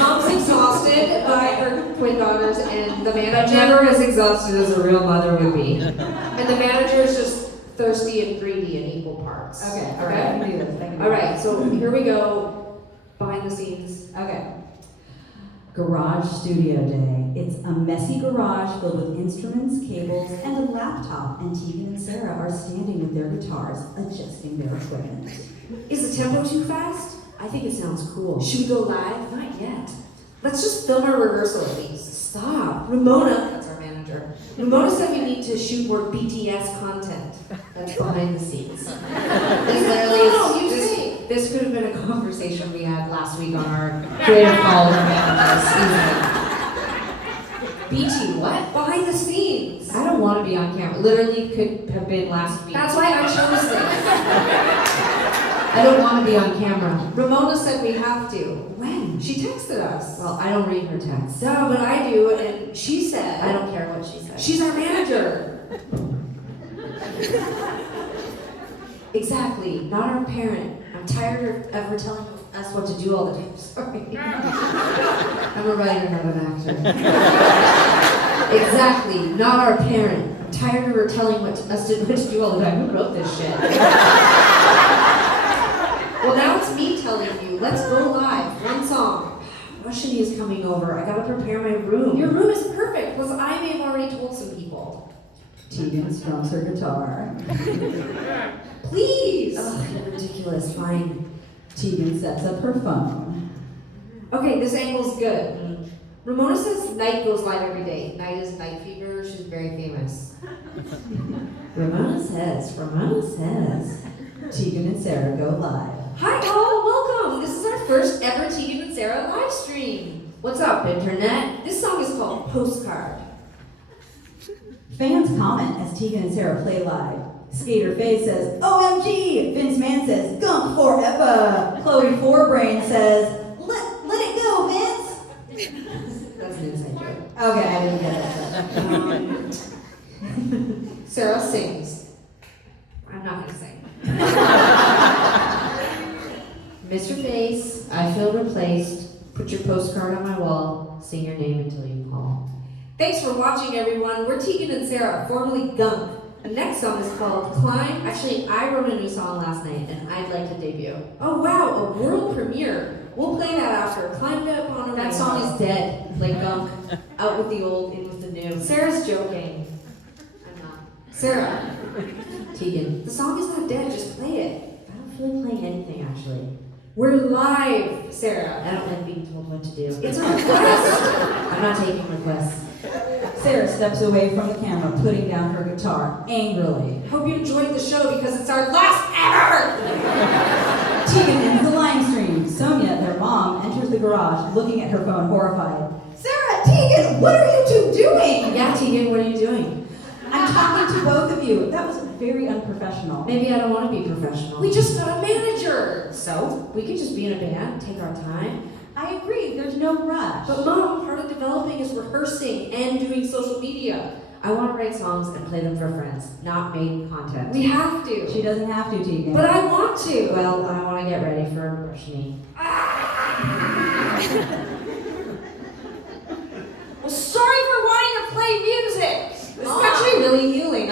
Mom's exhausted by her twin daughters, and the manager Never as exhausted as a real mother would be. and the manager is just thirsty and greedy in equal parts. Okay, all right, I can do this. All right, so here we go. Behind the scenes. Okay. Garage studio day. It's a messy garage filled with instruments, cables, and a laptop, and Tegan and Sara are standing with their guitars, adjusting their equipment. Is the tempo too fast? I think it sounds cool. Should we go live? Not yet. Let's just film a rehearsal at least. Stop. Ramona, that's our manager. Ramona said we need to shoot more BTS content. That's behind the scenes. This could have been a conversation we had last week on our creative call with our managers. BT, what? Behind the scenes. I don't want to be on camera. Literally could have been last week. That's why I chose this. I don't want to be on camera. Ramona said we have to. When? She texted us. Well, I don't read her texts. No, but I do, and she said... I don't care what she says. She's our manager. Exactly, not our parent. I'm tired of her telling us what to do all the time. Sorry. I'm a writer, not an actor. Exactly, not our parent. I'm tired of her telling us what to do all the time. Who wrote this shit? Well, now it's me telling you. Let's go live. One song. Russian is coming over. I gotta prepare my room. Your room is perfect, because I may have already told some people. Tegan strums her guitar. Please! Ugh, you're ridiculous. Fine. Tegan sets up her phone. Okay, this angle's good. Ramona says Night goes live every day. Night is Night Fever. She's very famous. Ramona says. Tegan and Sara go live. Hi all, welcome! This is our first ever Tegan and Sara live stream. What's up, internet? This song is called Postcard. Fans comment as Tegan and Sara play live. Skater Faye says, OMG! Vince Mann says, Gunk forever! Chloe Forebrain says, let it go, Vince! That's an inside joke. Okay, I didn't get it. Sara sings. I'm not gonna sing. Mr. Face, I feel replaced. Put your postcard on my wall. Sing your name until you call. Thanks for watching, everyone. We're Tegan and Sara, formerly Gunk. The next song is called Climb. Actually, I wrote a new song last night, and I'd like to debut. Oh wow, a world premiere. We'll play that after. Climbed up on a That song is dead. Like Gunk. Out with the old, in with the new. Sarah's joking. I'm not. Sara, Tegan. the song is not dead, just play it. I don't feel like playing anything, actually. We're live, Sara. I don't like being told what to do. It's a request. I'm not taking requests. Sarah steps away from the camera, putting down her guitar angrily. Hope you enjoyed the show because it's our last ever! Tegan ends the live stream. Sonia, their mom, enters the garage, looking at her phone horrified. Sara, Tegan, what are you two doing? Yeah, Tegan, what are you doing? I'm talking to both of you. That was very unprofessional. Maybe I don't want to be professional. We just got a manager! So, we could just be in a band, take our time. I agree, there's no rush. But Mom, part of developing is rehearsing and doing social media. I want to write songs and play them for friends, not make content. We have to. She doesn't have to, Tegan. But I want to. Well, I want to get ready for Brush Me. Well, sorry for wanting to play music. It's actually really healing.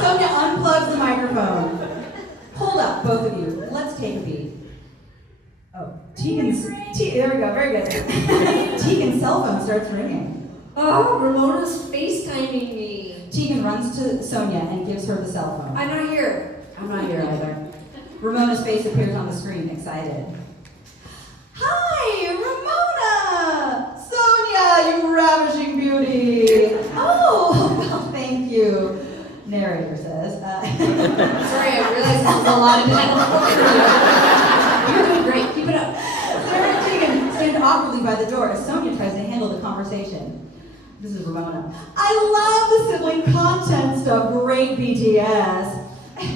Sonia unplugs the microphone. Hold up, both of you. Let's take a beat. Oh, there we go, very good. Tegan's cell phone starts ringing. Oh, Ramona's FaceTiming me. Tegan runs to Sonia and gives her the cell phone. I'm not here. I'm not here either. Ramona's face appears on the screen, excited. Hi, Ramona! Sonia, you ravishing beauty! Oh, well, thank you, narrator says. Sorry, I realized this was a lot of dialogue. You're doing great. Keep it up. Sarah and Tegan stand awkwardly by the door as Sonia tries to handle the conversation. This is Ramona. I love the sibling content stuff. Great BTS.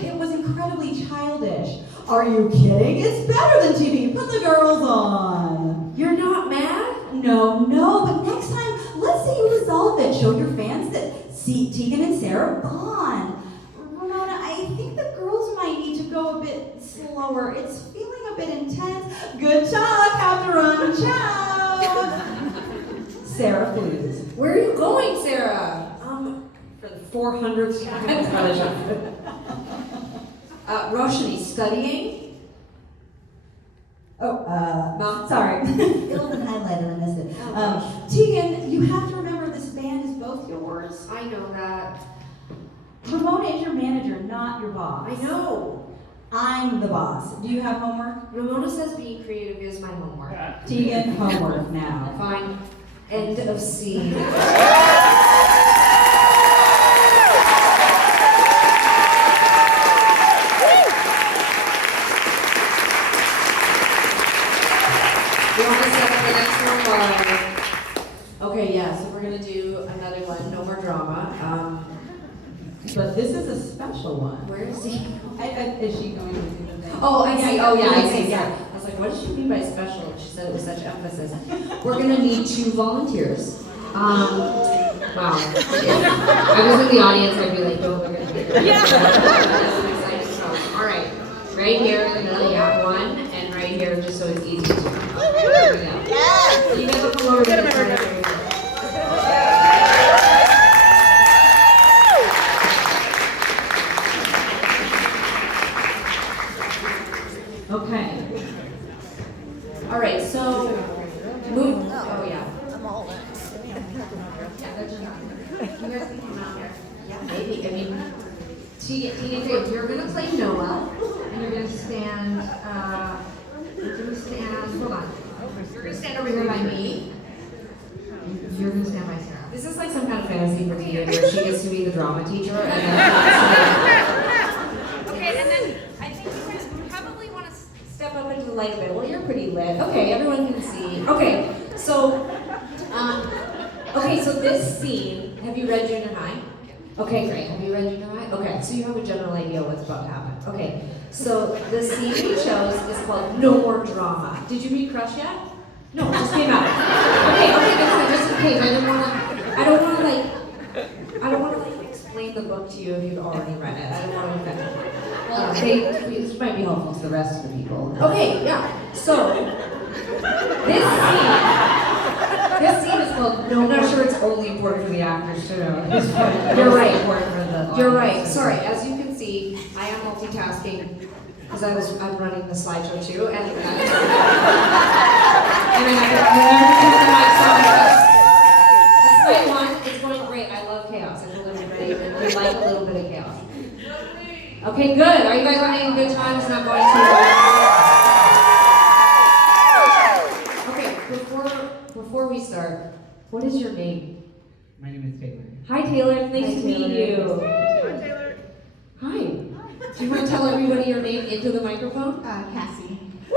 It was incredibly childish. Are you kidding? It's better than TV. Put the girls on. You're not mad? No, but next time, let's see you resolve it. Show your fans that Tegan and Sara bond. Ramona, I think the girls might need to go a bit slower. It's feeling a bit intense. Good talk. Have to run. Ciao. Sara flees. Where are you going, Sarah? For the 400th time. Roshni, studying? Oh, sorry. It wasn't highlighted, I missed it. Tegan, you have to remember this band is both yours. I know that. Ramona is your manager, not your boss. I know. I'm the boss. Do you have homework? Ramona says being creative is my homework. Tegan, homework now. Fine. End of scene. You want to set up the next one? Okay, yeah, so we're gonna do another one, no more drama. But this is a special one. Where is he? Is she going to do the thing? Oh, I see. Oh, yeah, I see. Yeah. Yeah. I was like, what does she mean by special? And she said it with such emphasis. We're gonna need 2 volunteers. Wow. If I was in the audience, I'd be like, no, we're gonna do this. All right, right here in the middle, yeah, 1, and right here, just so it's easy to. There we go. So you guys will come over to the corner. Okay. All right, so move. Oh yeah. Yeah, they're just not. You guys can come out here. Yeah, maybe. I mean, Tegan, you're gonna play Noah, and you're gonna stand. Hold on. You're gonna stand over here by me. You're gonna stand by Sarah. This is like some kind of fantasy for Tegan, where she gets to be the drama teacher, and then. Okay, and then I think you guys probably want to step up into the light a bit. Well, you're pretty lit. Okay, everyone can see. Okay, so this scene, have you read junior high? Okay, great. Have you read junior high? Okay, so you have a general idea what's about to happen. Okay, so the scene we chose is called No More Drama. Did you read Crush yet? No, it just came out. Okay, just in case. I don't want to explain the book to you if you've already read it. I don't want to offend you. This might be helpful to the rest of the people. Okay, yeah. So this scene is called No. I'm not sure it's only important for the actors to know. You're right. Important for the You're right. Sorry, as you can see, I am multitasking because I'm running the slideshow too, and I have to remember to put the mics on. This night 1 is going great. I love chaos. I told everybody that we like a little bit of chaos. Okay, good. Are you guys having a good time? It's not going too long. Okay, before we start, what is your name? My name is Taylor. Hi Taylor, nice to meet you. Hi, Taylor. Hi. Do you want to tell everybody your name into the microphone? Cassie. So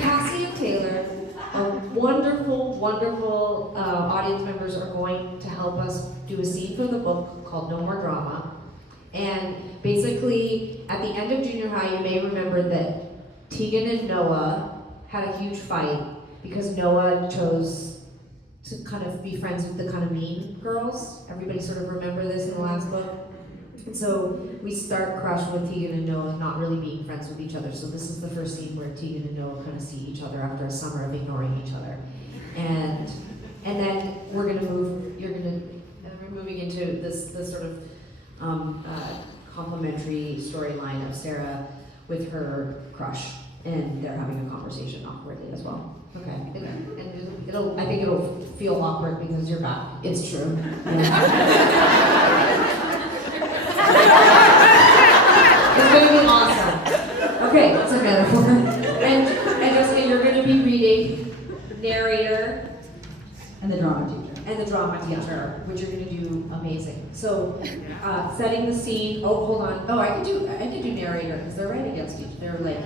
Cassie and Taylor are wonderful audience members are going to help us do a scene from the book called No More Drama. And basically, at the end of junior high, you may remember that Tegan and Noah had a huge fight because Noah chose to kind of be friends with the kind of mean girls. Everybody sort of remember this in the last book. And so we start Crush with Tegan and Noah not really being friends with each other. So this is the first scene where Tegan and Noah kind of see each other after a summer of ignoring each other. And then we're moving into this sort of complementary storyline of Sara with her crush, and they're having a conversation awkwardly as well. Okay, and I think it'll feel awkward because you're back. It's true. It's gonna be awesome. Okay, it's a metaphor. And Jessica, you're gonna be reading narrator And the drama teacher. and the drama teacher, which you're gonna do amazing. So, setting the scene. Oh, hold on. Oh, I could do narrator because they're right against each. They're like,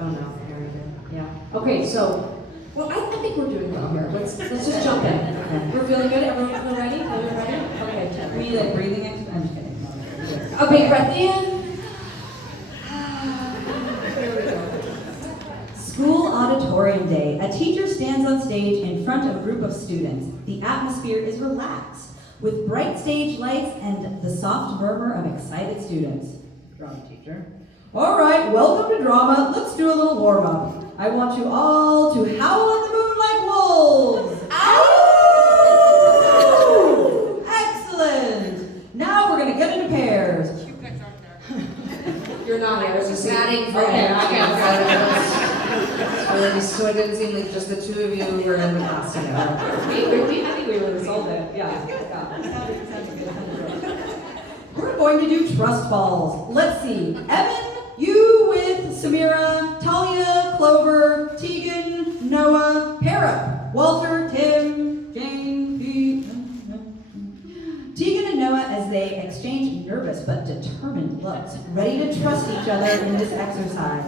oh no, narrator. Yeah. Okay, so. Well, I think we're doing well here. Let's just jump in. Okay. We're feeling good. Everyone ready? Everyone ready? Okay. We need a breathing exercise. I'm just kidding. A big breath in. Here we go. School auditorium day. A teacher stands on stage in front of a group of students. The atmosphere is relaxed, with bright stage lights and the soft murmur of excited students. Drama teacher. All right, welcome to drama. Let's do a little warm-up. I want you all to howl at the moon like wolves. Ow! Excellent. Now we're going to get into pairs. You're not here. It's just Adding for okay. it. I can't so it didn't seem like just the two of you were in the class together. I think we really solved it. Yeah. We're going to do trust falls. Let's see. Evan, you with Samira, Talia, Clover, Tegan, Noah, Para, Walter, Tim, Jane, Pete. Tegan and Noah as they exchange nervous but determined looks, ready to trust each other in this exercise.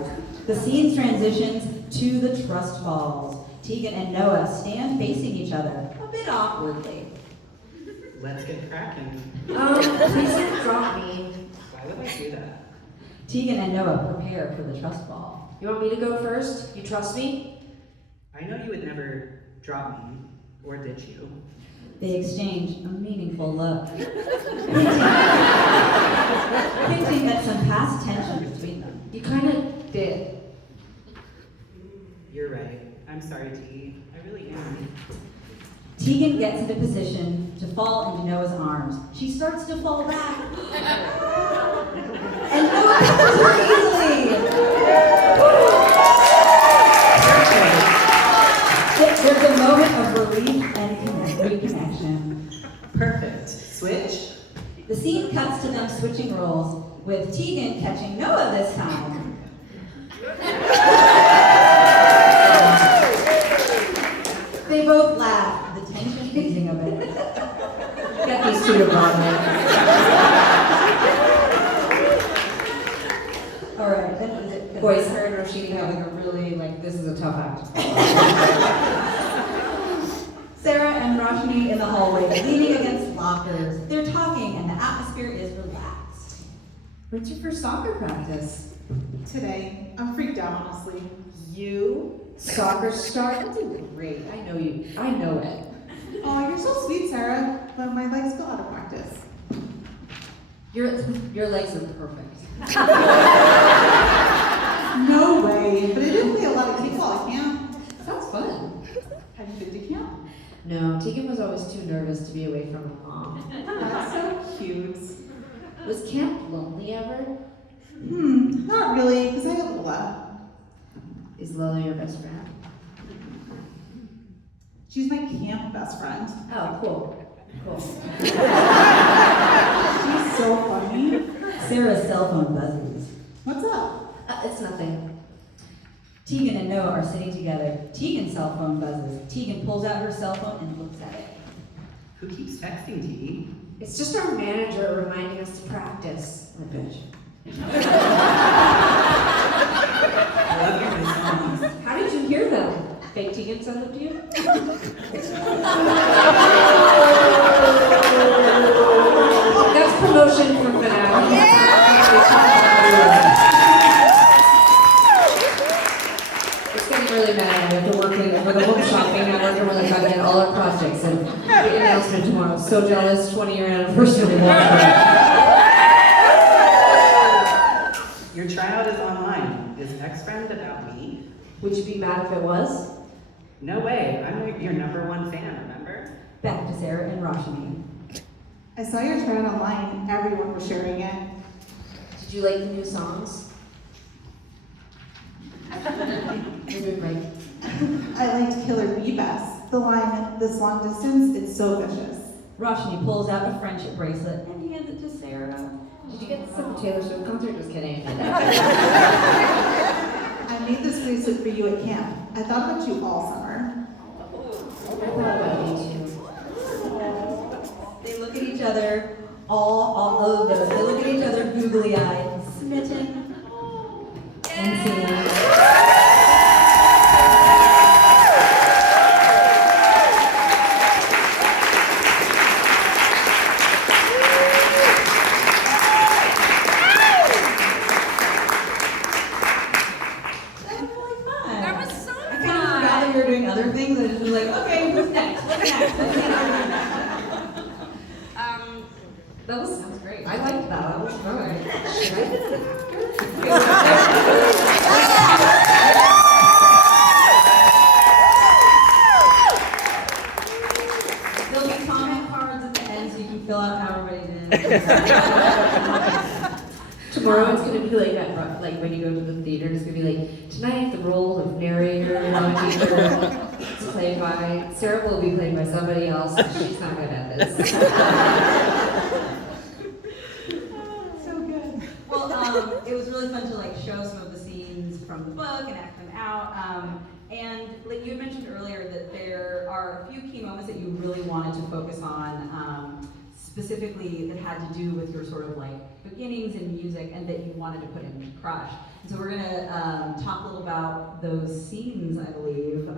The scene transitions to the trust falls. Tegan and Noah stand facing each other, a bit awkwardly. Let's get cracking. Please don't drop me. Why would I do that? Tegan and Noah prepare for the trust fall. You want me to go first? You trust me? I know you would never drop me, or ditch you. They exchange a meaningful look, hinting at some past tension between them. You kind of did. You're right. I'm sorry, T. I really am. Tegan gets into position to fall into Noah's arms. She starts to fall back. And Noah catches her easily. There's a moment of relief and reconnection. Perfect. Switch. The scene cuts to them switching roles, with Tegan catching Noah this time. They both laugh, the tension easing a bit. Get these two to Broadway. All right, then Boys, her and Roshini having a really, this is a tough act. Sarah and Roshni in the hallway, leaning against lockers. They're talking, and the atmosphere is relaxed. When's your first soccer practice? Today. I'm freaked out, honestly. You? Soccer star? That's great. I know you. I know it. Oh, you're so sweet, Sarah, but my legs go out of practice. Your legs are perfect. No way, but I did play a lot of kickball at camp. Sounds fun. Have you been to camp? No, Tegan was always too nervous to be away from her mom. That's so cute. Was camp lonely ever? Not really, because I have Lola. Is Lola your best friend? She's my camp best friend. Oh, cool. Cool. She's so funny. Sarah's cell phone buzzes. What's up? It's nothing. Tegan and Noah are sitting together. Tegan's cell phone buzzes. Tegan pulls out her cell phone and looks at it. Who keeps texting, T? It's just our manager reminding us to practice. Oh, bitch. I love your new songs. How did you hear them? Fake Tegan sent them to you? That's promotion for finale. It's getting really mad. We have to work in for the home shopping network and we're trying to get all our projects and big announcement tomorrow. So jealous, 20-year anniversary. Your tryout is online. Is ex-friend about me? Would you be mad if it was? No way. I'm your #1 fan, remember? Back to Sarah and Roshni. I saw your tryout online. Everyone was sharing it. Did you like the new songs? You're doing great. I liked Killer Bee best. the line, this long distance, it's so vicious. Roshni pulls out a friendship bracelet and hands it to Sarah. Did you get this at the Taylor Swift concert? Just kidding. I made this bracelet for you at camp. I thought about you all summer. I thought about me too. They look at each other, all over. They look at each other googly-eyed, smitten, and singing. Other things, I just was like, okay, who's next? What's next? That was great. I liked that. That was fun. Should I do There'll be comment cards at the end so you can fill out how everybody did. Tomorrow it's gonna be like that, like when you go to the theater, it's gonna be like, tonight the role of narrator and teacher is played by, Sarah will be played by somebody else, and she's not good at this. So good. Well, it was really fun to like show some of the scenes from the book and act them out. And like you had mentioned earlier that there are a few key moments that you really wanted to focus on, specifically that had to do with your sort of like beginnings in music and that you wanted to put in Crush. And so we're gonna talk a little about those scenes, I believe.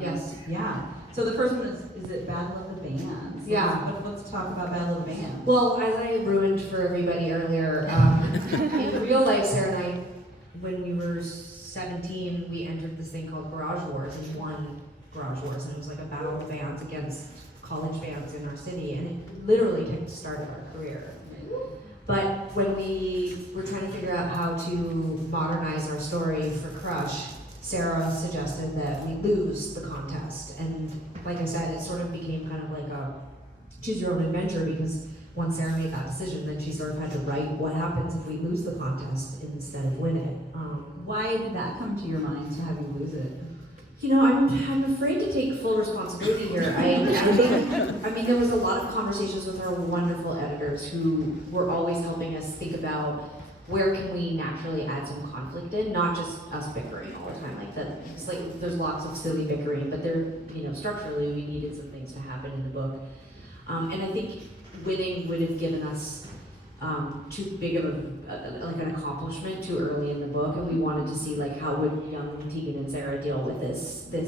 Yes. Yeah. So the first one is it Battle of the Bands? Yeah. Let's talk about Battle of the Bands. Well, as I ruined for everybody earlier, in real life, Sarah and I, when we were 17, we entered this thing called Garage Wars and won Garage Wars, and it was like a battle of bands against college bands in our city, and it literally took the start of our career. But when we were trying to figure out how to modernize our story for Crush, Sarah suggested that we lose the contest. And like I said, it sort of became kind of like a choose your own adventure, because once Sarah made that decision, then she sort of had to write what happens if we lose the contest instead of win it. Why did that come to your mind to have you lose it? You know, I'm afraid to take full responsibility here. I mean, there was a lot of conversations with our wonderful editors who were always helping us think about where can we naturally add some conflict in, not just us bickering all the time. Like that, it's like there's lots of silly bickering, but structurally we needed some things to happen in the book. And I think winning would have given us too big of like an accomplishment too early in the book, and we wanted to see like how would young Tegan and Sara deal with this I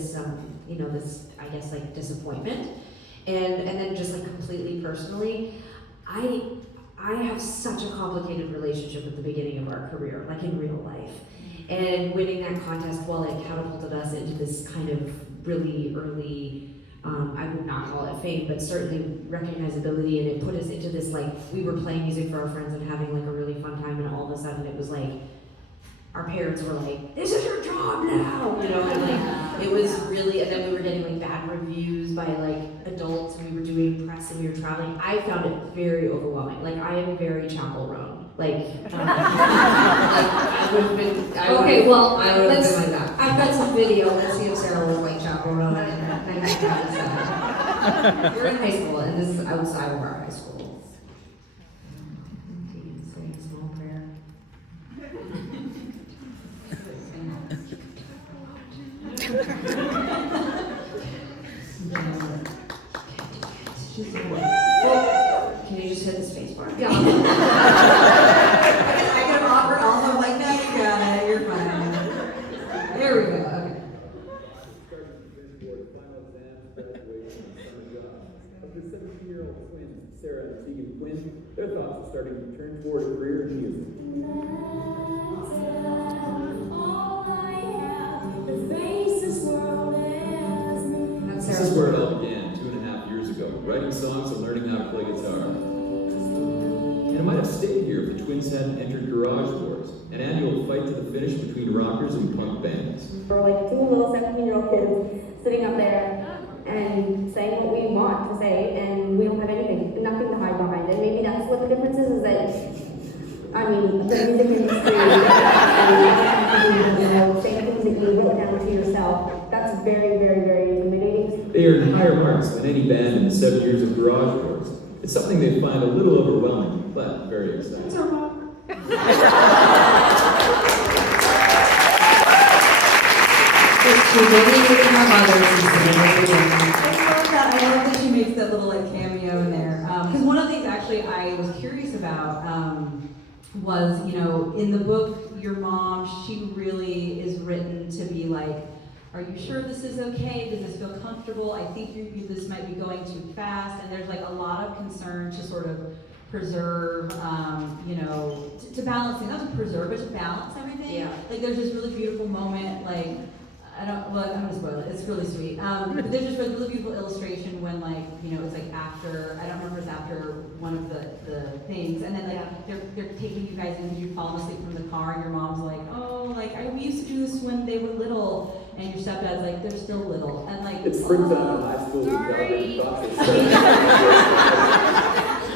guess like disappointment, and then just like completely personally, I have such a complicated relationship at the beginning of our career, like in real life, and winning that contest, well, it catapulted us into this kind of really early. I would not call it fame, but certainly recognizability, and it put us into this, like, we were playing music for our friends and having like a really fun time, and all of a sudden it was like, our parents were like, this is your job now, and like, it was really, and then we were getting like bad reviews by like adults, and we were doing press and we were traveling. I found it very overwhelming. Like, I am very Chapel Roan. Like, I would have been, I would have been like that. I've got some video, let's see if Sarah was like Chapel Roan in 1997. We're in high school, and this is outside of our high school. Saying a small prayer. Can you just hit the space bar? Yeah. I can offer also like, no, you got it, you're fine. There we go, okay. Of the 17-year-old twins, Sara and Tegan Quinn, their thoughts are starting to turn toward a career in music. This is where it all began 2.5 years ago, writing songs and learning how to play guitar. And it might have stayed here if the twins hadn't entered Garage Wars, an annual fight to the finish between rockers and punk bands. We're like two little 17-year-old kids sitting up there and saying what we want to say, and we don't have anything, nothing to hide behind. And maybe that's what the difference is that, I mean, the music industry, saying things that you wrote down to yourself, that's very, very, very intimidating. They earned higher marks than any band in the 7 years of Garage Wars. It's something they find a little overwhelming, but very exciting. I love that she makes that little like cameo in there. Because one of the things actually I was curious about was, you know, in the book, your mom, she really is written to be like, are you sure this is okay? Does this feel comfortable? I think this might be going too fast. And there's like a lot of concern to sort of preserve, you know, to balance it, not to preserve, but to balance everything. Yeah. Like there's this really beautiful moment, like, I'm gonna spoil it, it's really sweet. But there's just a really beautiful illustration when like, you know, it's like after, I don't remember if it's after one of the things, and then like, they're taking you guys in because you've fallen asleep from the car, and your mom's like, oh, like, we used to do this when they were little, and your stepdad's like, they're still little, and like, It's springtime in high school. sorry.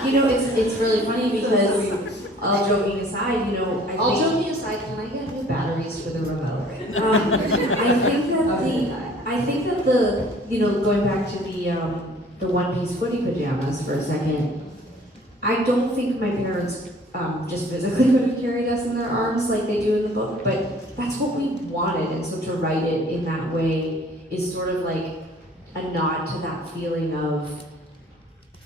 You know, it's really funny because, all joking aside, you know, All joking aside, can I get new batteries for the remote? I think that the you know, going back to the one-piece footy pajamas for a second, I don't think my parents just physically could have carried us in their arms like they do in the book, but that's what we wanted, and so to write it in that way is sort of like a nod to that feeling of,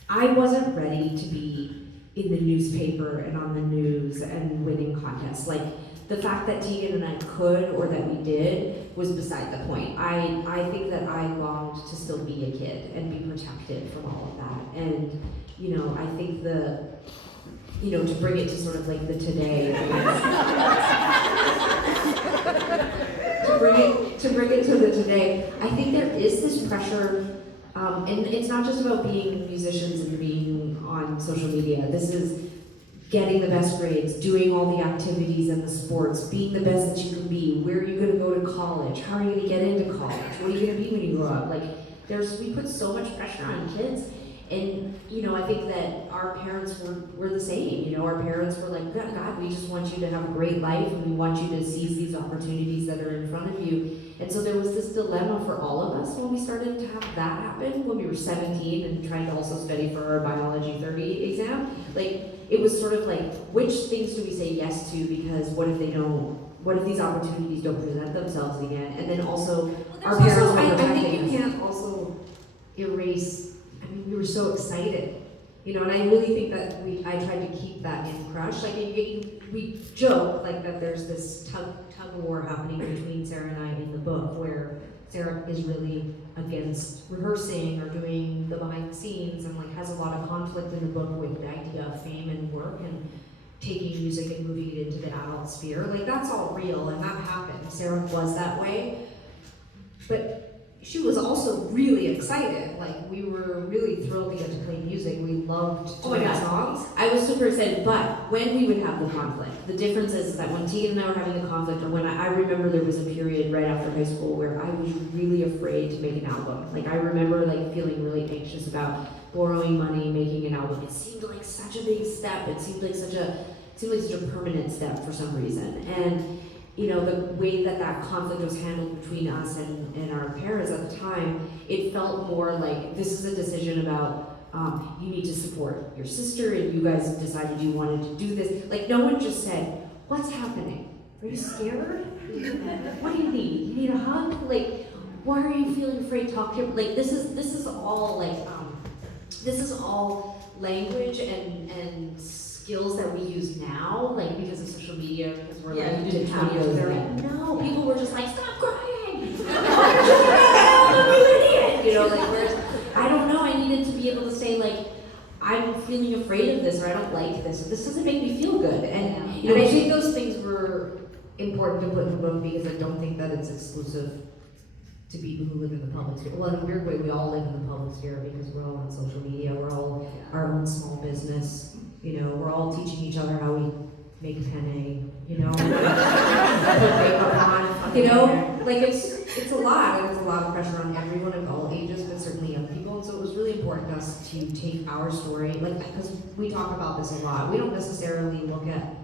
I wasn't ready to be in the newspaper and on the news and winning contests. Like, the fact that Tegan and I could, or that we did, was beside the point. I think that I longed to still be a kid and be protected from all of that. And, you know, I think to bring it to sort of like the today, to bring it to the today, I think there is this pressure, and it's not just about being musicians and being on social media. This is getting the best grades, doing all the activities and the sports, being the best that you can be. Where are you going to go to college? How are you going to get into college? What are you going to be when you grow up? Like, we put so much pressure on kids. And, you know, I think that our parents were the same. You know, our parents were like, God, we just want you to have a great life, and we want you to seize these opportunities that are in front of you. And so there was this dilemma for all of us when we started to have that happen, when we were 17 and trying to also study for our biology 30 exam. Like, it was sort of like, which things do we say yes to, because what if these opportunities don't present themselves again? And then also, our parents were I protecting think you us. can't also erase, I mean, we were so excited, you know, and I really think that I tried to keep that in Crush. Like, we joke, like, that there's this tug of war happening between Sarah and I in the book, where Sarah is really against rehearsing or doing the behind the scenes, and like has a lot of conflict in the book with the idea of fame and work and taking music and moving it into the adult sphere. Like, that's all real, and that happened. Sarah was that way, but she was also really excited. Like, we were really thrilled to get to play music. We loved to write songs. I was super excited, but when we would have the conflict, the difference is that when Tegan and I were having the conflict, or when I remember there was a period right after high school where I was really afraid to make an album. Like, I remember like feeling really anxious about borrowing money, making an album. It seemed like such a big step. It seemed like such a permanent step for some reason. And you know, the way that conflict was handled between us and our parents at the time, it felt more like, this is a decision about, you need to support your sister, and you guys decided you wanted to do this. Like, no one just said, what's happening? Are you scared? What do you need? You need a hug? Like, why are you feeling afraid to talk to your, like, this is all like, this is all language and skills that we use now, like, because of social media, because we're Yeah, like, you did videos then. no, people were just like, stop crying! You know, like, whereas, I don't know, I needed to be able to say, like, I'm feeling afraid of this, or I don't like this, or this doesn't make me feel good. And, you know, And I think those things were important to put in the book, because I don't think that it's exclusive to people who live in the public sphere. Well, in a weird way, we all live in the public sphere because we're all on social media, we're all our own small business. You know, we're all teaching each other how we make penne, you know, put makeup on, you know, like it's a lot, and it's a lot of pressure on everyone of all ages, but certainly young people. And so it was really important to us to take our story, like, because we talk about this a lot. We don't necessarily look at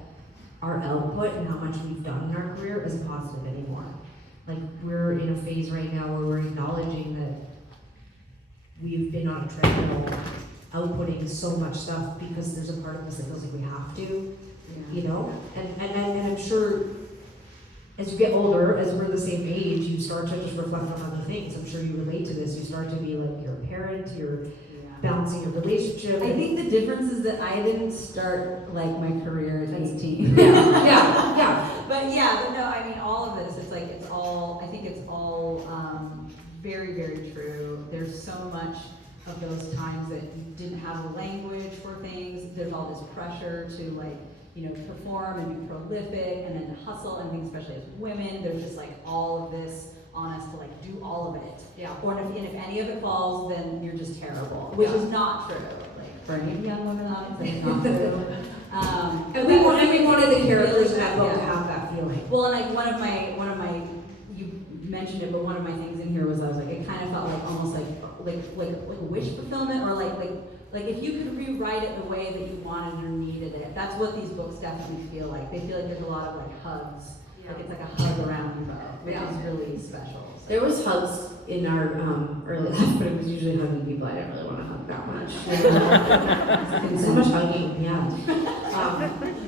our output and how much we've done in our career as a positive anymore. Like, we're in a phase right now where we're acknowledging that we've been on a treadmill outputting so much stuff because there's a part of us that feels like we have to, you know? And I'm sure as you get older, as we're the same age, you start to just reflect on other things. I'm sure you relate to this. You start to be like, you're a parent, you're balancing your relationship. I think the difference is that I didn't start like my career at 18. Yeah. But no, I mean, all of this, it's like, I think it's all very, very true. There's so much of those times that you didn't have a language for things. There's all this pressure to like, you know, perform and be prolific and then hustle, and I think especially as women, there's just like all of this on us to like do all of it. Yeah. Or if any of it falls, then you're just terrible, which is not true. Like for any young women obviously, it's not true. And we wanted the characters in that book to have that feeling. Well, and like one of my, you mentioned it, but one of my things in here was I was like, it kind of felt like almost like wish fulfillment, or like if you could rewrite it the way that you wanted or needed it. That's what these books definitely feel like. They feel like there's a lot of like hugs. Like it's like a hug around you both, which is really special. So. There was hugs in our early life, but it was usually hugging people I didn't really want to hug that much. And so much hugging, yeah.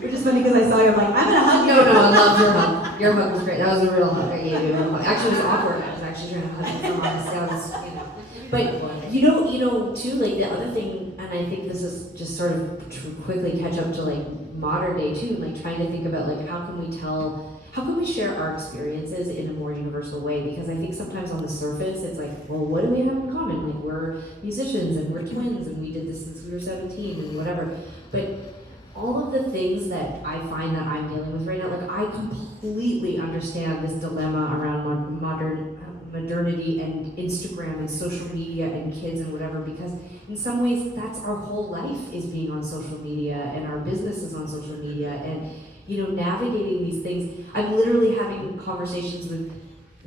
Which is funny because I saw you, I'm like, I'm gonna hug you. No, I loved your hug. Your hug was great. That was a real hug. I gave you a real hug. Actually, it was awkward. I was actually trying to hug you from honestly. I was, you know. But you know, too, like the other thing, and I think this is just sort of to quickly catch up to like modern day too, like trying to think about like how can we share our experiences in a more universal way? Because I think sometimes on the surface, it's like, well, what do we have in common? Like we're musicians and we're twins and we did this since we were 17 and whatever. But all of the things that I find that I'm dealing with right now, like I completely understand this dilemma around modernity and Instagram and social media and kids and whatever, because in some ways that's our whole life is being on social media and our business is on social media and, you know, navigating these things. I'm literally having conversations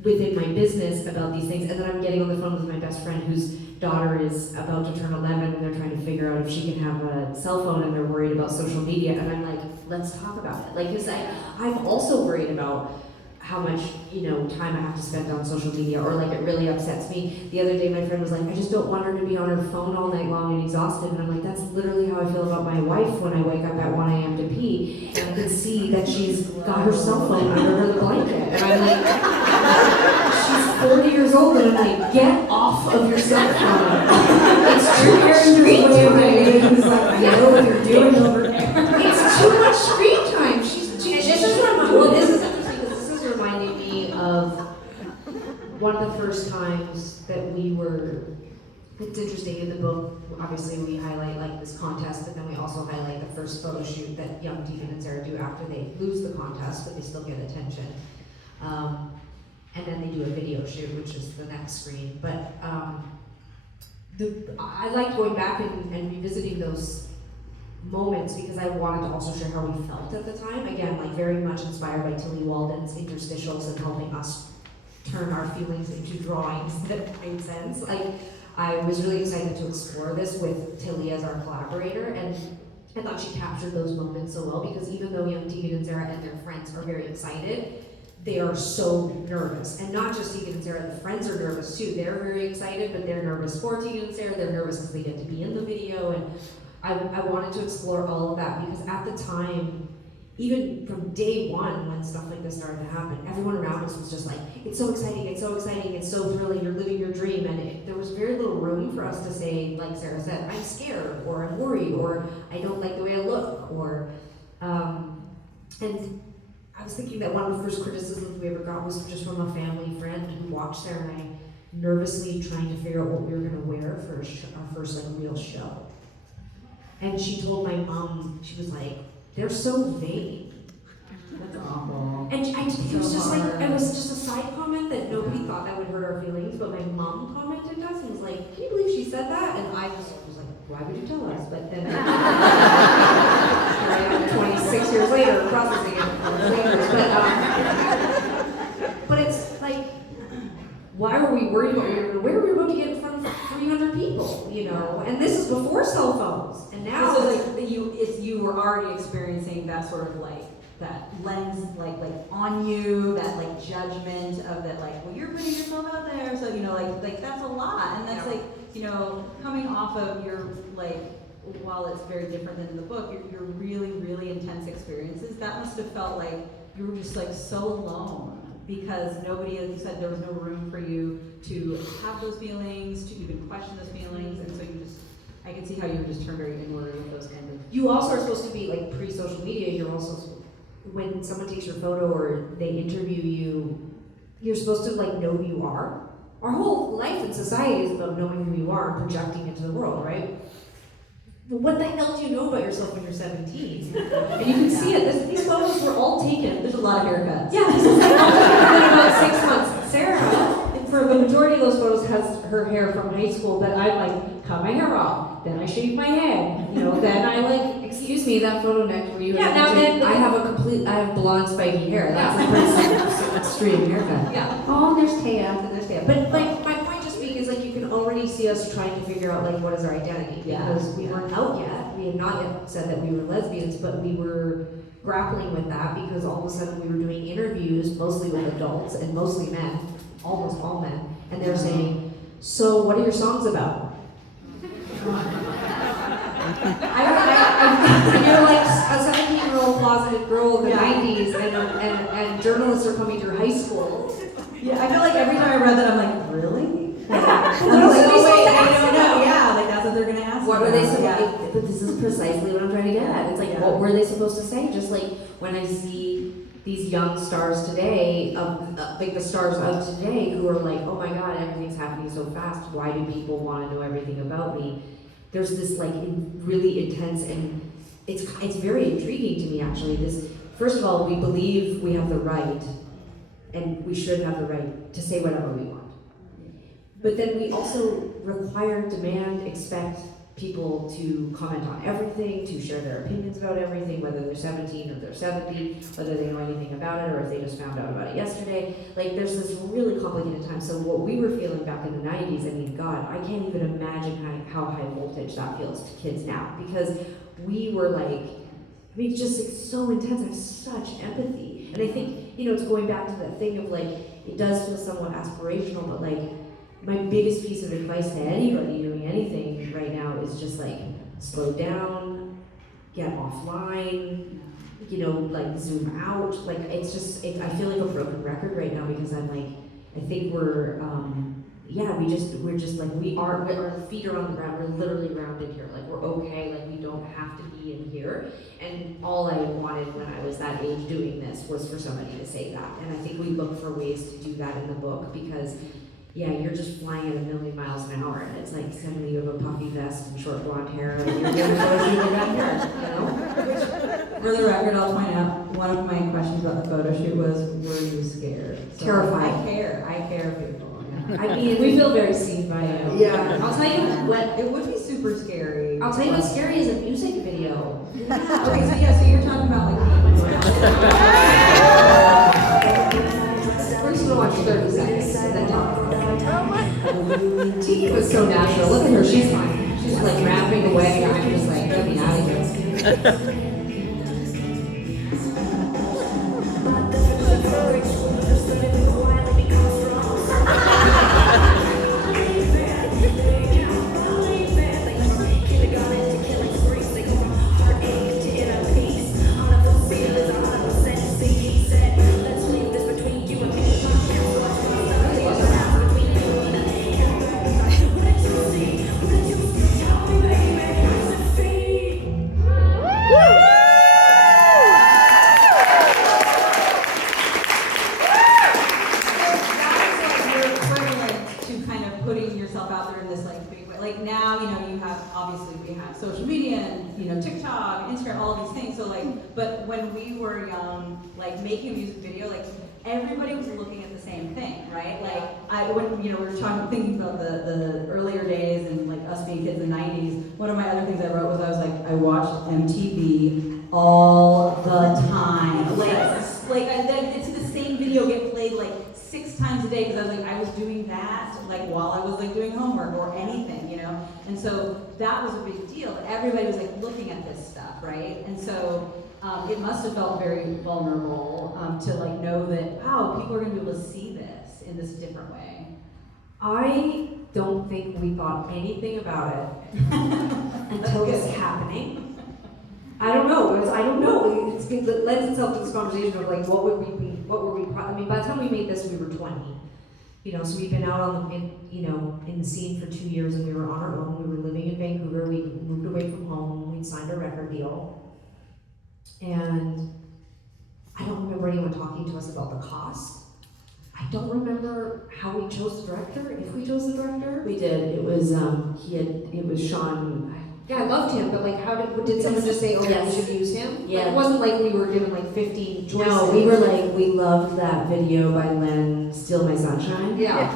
within my business about these things, and then I'm getting on the phone with my best friend whose daughter is about to turn 11 and they're trying to figure out if she can have a cell phone and they're worried about social media, and I'm like, let's talk about it. Like, because I'm also worried about how much, you know, time I have to spend on social media, or like it really upsets me. The other day my friend was like, I just don't want her to be on her phone all night long and exhausted, and I'm like, that's literally how I feel about my wife when I wake up at 1 a.m. to pee, and I can see that she's got her cell phone under her blanket, and I'm like, she's 40 years old, and I'm like, get off of your cell phone. It's too much screen time. I know what you're doing over there. It's too much screen time. Of one of the first times that we were, it's interesting in the book, obviously we highlight like this contest, but then we also highlight the first photo shoot that young Tegan and Sara do after they lose the contest, but they still get attention. And then they do a video shoot, which is the next screen. But I like going back and revisiting those moments because I wanted to also share how we felt at the time. Again, like very much inspired by Tilly Walden's interstitials and helping us turn our feelings into drawings that made sense. Like, I was really excited to explore this with Tilly as our collaborator, and I thought she captured those moments so well, because even though young Tegan and Sara and their friends are very excited, they are so nervous. And not just Tegan and Sara, the friends are nervous too. They're very excited, but they're nervous for Tegan and Sara. They're nervous because they get to be in the video, and I wanted to explore all of that because at the time, even from day one when stuff like this started to happen, everyone around us was just like, it's so exciting, it's so exciting, it's so thrilling, you're living your dream. And there was very little room for us to say, like Sara said, I'm scared, or I'm worried, or I don't like the way I look, or, and I was thinking that one of the first criticisms we ever got was just from a family friend who watched Sara and I nervously trying to figure out what we were gonna wear for our first like real show. And she told my mom, she was like, they're so vague. That's awful. And I think it was just like, it was just a side comment that nobody thought that would hurt our feelings, but my mom commented us and was like, can you believe she said that? And I was like, why would you tell us? But then, here I am 26 years later processing it. But it's like, why were we worried about what we were going to wear? We were about to get in front of 300 people, you know? And this is before cell phones. And now so like you were already experiencing that sort of like that lens like on you, that like judgment of that like, well, you're putting yourself out there, so you know like that's a lot, and that's like you know, coming off of your, like, while it's very different than in the book, your really, really intense experiences, that must have felt like you were just like so alone because nobody, as you said, there was no room for you to have those feelings, to even question those feelings, and so you just, I can see how you would just turn very inward with those kind of. You also are supposed to be, like, pre-social media, you're also, when someone takes your photo or they interview you, you're supposed to, like, know who you are. Our whole life in society is about knowing who you are and projecting into the world, right? But what the hell do you know about yourself when you're 17? And you can see it. These photos were all taken. There's a lot of haircuts. Yeah, this is all taken in about 6 months. Sarah, for the majority of those photos, has her hair from high school, but I like cut my hair off, then I shave my head, you know, then I like. Excuse me, that photo next where you Yeah, have now the- then- I have blonde spiky hair. That's a pretty extreme haircut. Yeah. Oh, there's Taya. And there's that. But like my point just being is like you can already see us trying to figure out like what is our identity Yeah. because we weren't out yet. We had not yet said that we were lesbians, but we were grappling with that because all of a sudden we were doing interviews mostly with adults and mostly men, almost all men, and they're saying, "So what are your songs about?" You're like a 17-year-old closeted girl in the 90s, and journalists are coming to your high school. Yeah, I feel like every time I read that, I'm like, really? What I'm else like, are they oh supposed wait, to I ask don't about? know. Yeah, like that's what they're gonna ask. What were they about. supposed? Yeah. But this is precisely what I'm trying to get at. It's like, Yeah. what were they supposed to say? Just like when I see these young stars today, like the stars of today, who are like, oh my God, everything's happening so fast. Why do people want to know everything about me? There's this like really intense, and it's very intriguing to me actually. This, first of all, we believe we have the right, and we should have the right to say whatever we want. But then we also require, demand, expect people to comment on everything, to share their opinions about everything, whether they're 17 or they're 70, whether they know anything about it or if they just found out about it yesterday. Like there's this really complicated time. So what we were feeling back in the 90s, I mean, God, I can't even imagine how high voltage that feels to kids now because we were like, I mean, just like so intense. I have such empathy. And I think, you know, it's going back to that thing of like, it does feel somewhat aspirational, but like, my biggest piece of advice to anybody doing anything right now is just like, slow down, get offline, you know, like zoom out. Like, it's just, I feel like a broken record right now because I'm like, I think we're just like, our feet are on the ground, we're literally grounded here. Like, we're okay, like, we don't have to be in here. And all I wanted when I was that age doing this was for somebody to say that. And I think we look for ways to do that in the book because, yeah, you're just flying at 1,000,000 miles an hour, and it's like suddenly you have a puffy vest and short blonde hair, and you're doing photos with red hair, you know? For the record, I'll point out, one of my questions about the photo shoot was, were you scared? So Terrified. I care, people. Yeah. I mean, we feel very seen by you. Yeah. I'll tell you what. It would be super scary. I'll tell you what's scary is a music video. Yeah. Okay, so you're talking about like. We're just gonna watch 30 seconds and then talk. Tegan was so natural. Look at her, she's fine. She's like rapping away, and I'm just like, get me out of here. Like now, you know, you have, obviously we have social media and, you know, TikTok, Instagram, all these things. So like, but when we were young, like making a music video, like everybody was looking at the same thing, right? Like when, you know, we were thinking about the earlier days and like us being kids in the 90s, one of my other things I wrote was I was like, I watched MTV all the time. It's the same video get played like 6 times a day because I was like, I was doing that like while I was like doing homework or anything, you know? And so that was a big deal. Everybody was like looking at this stuff, right? And so it must have felt very vulnerable to like know that, wow, people are gonna be able to see this in this different way. I don't think we thought anything about it until this happening. I don't know. I don't know. It lends itself to this conversation of like, what were we? I mean, by the time we made this, we were 20. You know, so we've been out on in the scene for 2 years, and we were on our own. We were living in Vancouver. We moved away from home. We'd signed a record deal, and I don't remember anyone talking to us about the cost. I don't remember how we chose the director. If we chose the director, We did. It was it was Sean. yeah, I loved him, but like, how did someone just say, "Oh, Yes. we should use him"? Yeah. Like, it wasn't like we were given like 15 choices. No, we were like, we loved that video by Len, "Steal My Sunshine." Yeah. If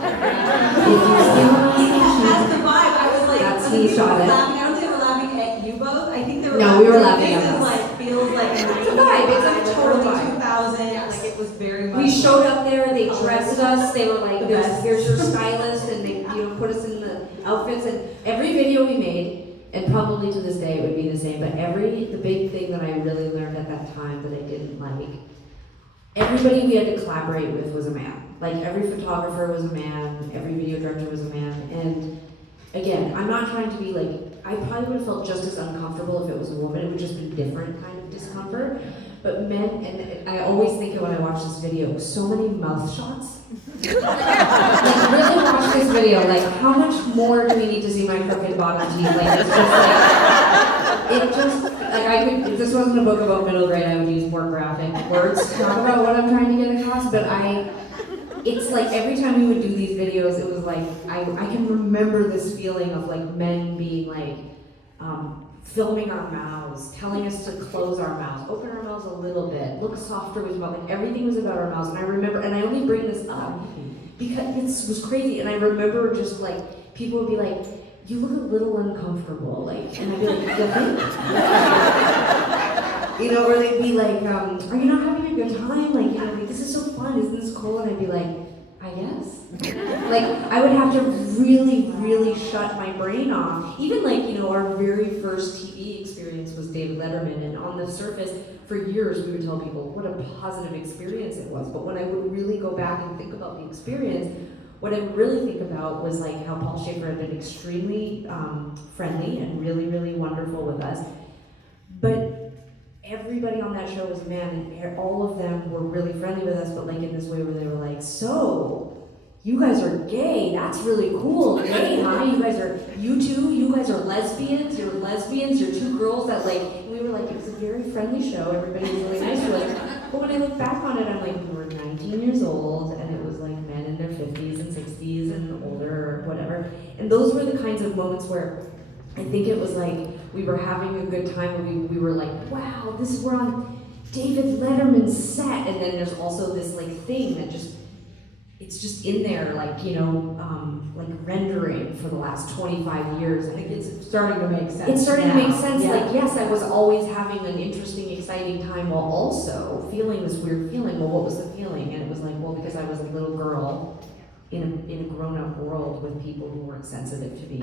you steal my sunshine. That's the vibe. I was like, That's I he think people shot were it. laughing. I don't think they were laughing at you both. I think they were. No, we were laughing This at is us. like feels like It's a vibe. It's a 95, total early vibe. 2000. Yes. Like it was very much. We showed up there, they dressed us, they were like, The best. here's your stylist, and they, put us in the outfits, and Every video we made, and probably to this day it would be the same, but the big thing that I really learned at that time that I didn't like, everybody we had to collaborate with was a man. Like every photographer was a man, every video director was a man, and again, I'm not trying to be like, I probably would have felt just as uncomfortable if it was a woman, it would just be different kind of discomfort. But men, and I always think it when I watch this video, so many mouth shots. Like really watch this video, like how much more do we need to see my crooked bottom teeth? Like it's just like, it just, like I could, if this wasn't a book about middle grade, I would use more graphic words to talk about what I'm trying to get across, but it's like every time we would do these videos, it was like, I can remember this feeling of like men being like, filming our mouths, telling us to close our mouths, open our mouths a little bit, look softer with mouth, like everything was about our mouths. And I remember, and I only bring this up because it was crazy, and I remember just like, people would be like, you look a little uncomfortable, like, and I'd be like, you think? You know, or they'd be like, are you not having a good time? Like, you know, like, this is so fun, isn't this cool? And I'd be like, I guess. Like, I would have to really, really shut my brain off. Even like, you know, our very first TV experience was David Letterman, and on the surface, for years we would tell people what a positive experience it was. But when I would really go back and think about the experience, what I would really think about was like how Paul Schaefer had been extremely friendly and really, really wonderful with us. But everybody on that show was a man, and all of them were really friendly with us, but like in this way where they were like, so, you guys are gay, that's really cool, gay, huh? You guys are lesbians, you're two girls that like, and we were like, it was a very friendly show, everybody was really nice to us. But when I look back on it, I'm like, we were 19 years old, and it was like men in their 50s and 60s and older or whatever. And those were the kinds of moments where I think it was like, we were having a good time, and we were like, wow, we're on David Letterman's set, and then there's also this like thing that it's just in there, like, you know, like rendering for the last 25 years. I think it's starting to make sense. It's starting to make sense. Yeah. Like, yes, I was always having an interesting, exciting time while also feeling this weird feeling. Well, what was the feeling? And it was like, well, because I was a little girl in a grown-up world with people who weren't sensitive to me.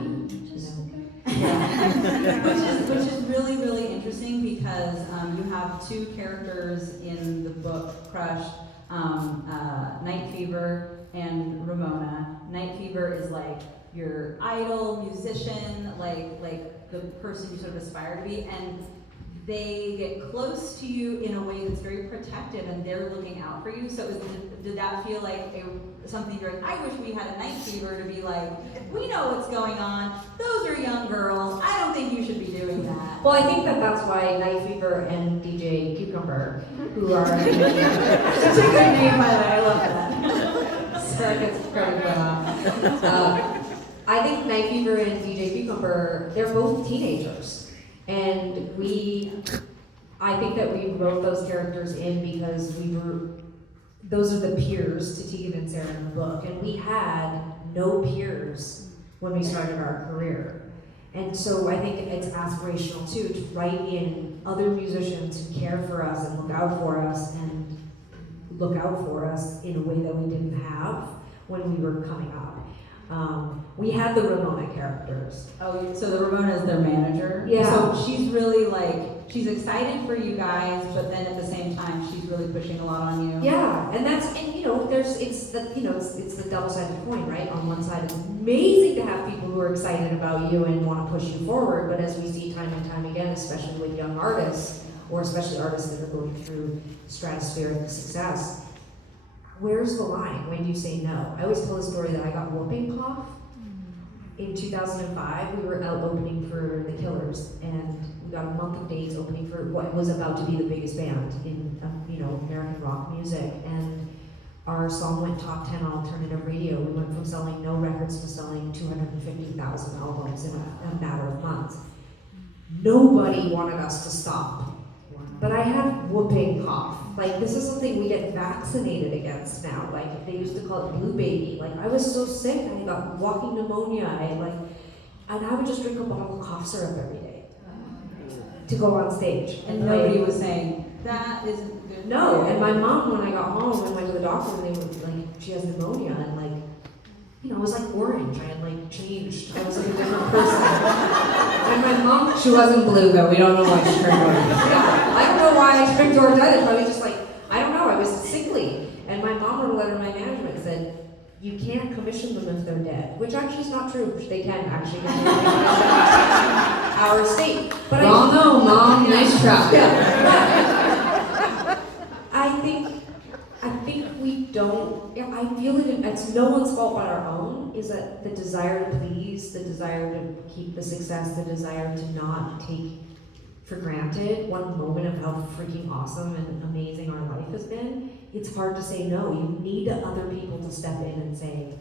Which is really, really interesting because you have two characters in the book, Crush, Night Fever and Ramona. Night Fever is like your idol, musician, like the person you sort of aspire to be, and they get close to you in a way that's very protective, and they're looking out for you. So did that feel like something you're like, I wish we had a Night Fever to be like, we know what's going on, those are young girls, I don't think you should be doing that. Well, I think that's why Night Fever and DJ Cucumber, who are It's a good name, by the way, I love that. Sarah gets credit for that. I think Night Fever and DJ Cucumber, they're both teenagers. And I think that we wrote those characters in because those are the peers to Tegan and Sara in the book. And we had no peers when we started our career. And so I think it's aspirational too, to write in other musicians who care for us and look out for us in a way that we didn't have when we were coming up. We had the Ramona characters. Oh, so the Ramona is their manager? Yeah. So she's really like she's excited for you guys, but then at the same time, she's really pushing a lot on you. Yeah, and it's the double-sided coin, right? On one side, it's amazing to have people who are excited about you and want to push you forward, but as we see time and time again, especially with young artists, or especially artists that are going through stratospheric success, where's the line? When do you say no? I always tell the story that I got whooping cough. In 2005, we were out opening for The Killers, and we got a month of dates opening for what was about to be the biggest band in American rock music. And our song went top 10 on alternative radio. We went from selling no records to selling 250,000 albums in a matter of months. Nobody wanted us to stop. But I had whooping cough. Like, this is something we get vaccinated against now. Like, they used to call it blue baby. Like, I was so sick, I got walking pneumonia. And I would just drink a bottle of cough syrup every day to go on stage. And nobody was saying, that isn't good. No, and my mom, when I got home, I went to the doctor, and they were like, she has pneumonia, and I was like orange. I had changed. I was like a different person. And my mom, She wasn't blue though, we don't know why she turned orange. yeah, I don't know why I turned orange either. Probably just I don't know. I was sickly, and my mom wrote a letter to my management and said, "You can't commission them if they're dead," which actually is not true. They can actually commission our estate. But Wrong, no, Mom. Nice try. I think we don't. I feel it's no one's fault but our own. Is that the desire to please, the desire to keep the success, the desire to not take for granted one moment of how freaking awesome and amazing our life has been. It's hard to say no. You need other people to step in and say,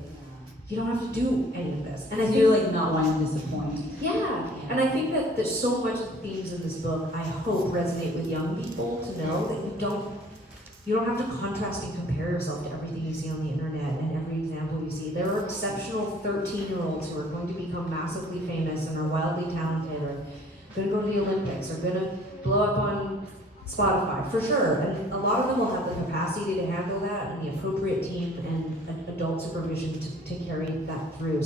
you don't have to do any of this. And I You're feel not wanting to disappoint. yeah, and I think that there's so much of the themes in this book I hope resonate with young people to know that you don't have to contrast and compare yourself to everything you see on the internet and every example you see. There are exceptional 13-year-olds who are going to become massively famous and are wildly talented, or going to go to the Olympics, or going to blow up on Spotify, for sure. And a lot of them will have the capacity to handle that and the appropriate team and adult supervision to carry that through.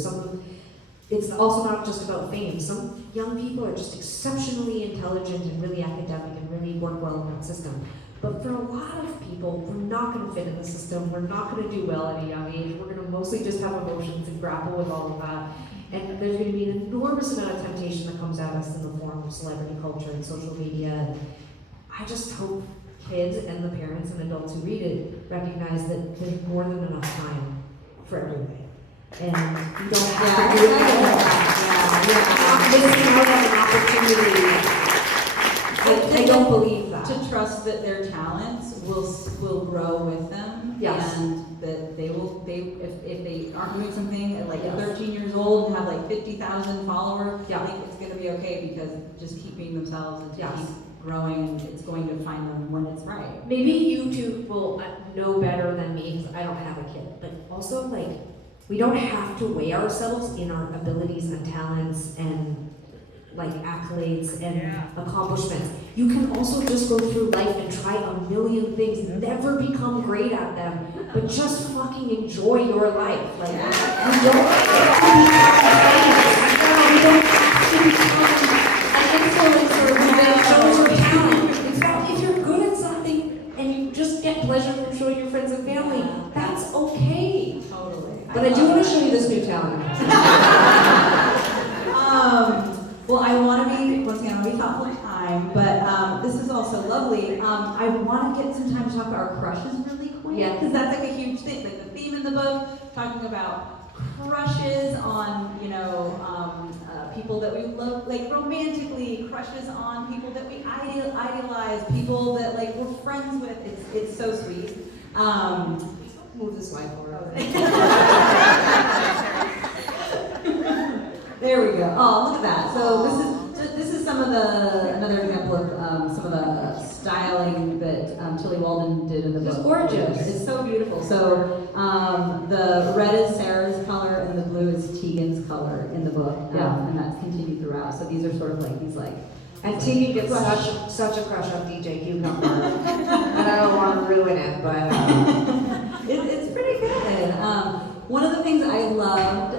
It's also not just about fame. Some young people are just exceptionally intelligent and really academic and really work well in that system. But for a lot of people, we're not going to fit in the system. We're not going to do well at a young age. We're going to mostly just have emotions and grapple with all of that. And there's going to be an enormous amount of temptation that comes at us in the form of celebrity culture and social media. And I just hope kids and the parents and adults who read it recognize that there's more than enough time for everything. And you don't have to do it all. You're not missing out on an opportunity. I don't believe that. To trust that their talents will grow with them. Yes. And that if they aren't doing something at Yes. 13 years old and have 50,000 followers, Yeah. I think it's going to be okay, because just keeping themselves and to Yes. keep growing, it's going to find them when it's right. Maybe you two will know better than me because I don't have a kid, but also we don't have to weigh ourselves in our abilities and talents and accolades and accomplishments. You can also just go through life and try a million things, never become great at them, but just fucking enjoy your life. You don't have to become famous. You don't have to become an influencer that shows your talent. In fact, if you're good at something and you just get pleasure from showing your friends and family, that's okay. Totally. But I do want to show you this new talent. Well, I want to be thoughtful of time, but this is also lovely. I want to get some time to talk about our crushes really quick, Yeah. because that's a huge thing. The theme in the book, talking about crushes on, people that we love, romantically, crushes on people that we idealize, people that we're friends with. It's so sweet. Move the slide forward. There we go. Oh, look at that. So this is another example of some of the styling that Tilly Walden did in the book. It's gorgeous. It's so beautiful. So the red is Sarah's color and the blue is Tegan's color in the book. And that's continued throughout. So these are sort of these And Tegan gets such a crush on DJ Cucumber. And I don't want to ruin it, but it's pretty good. One of the things I loved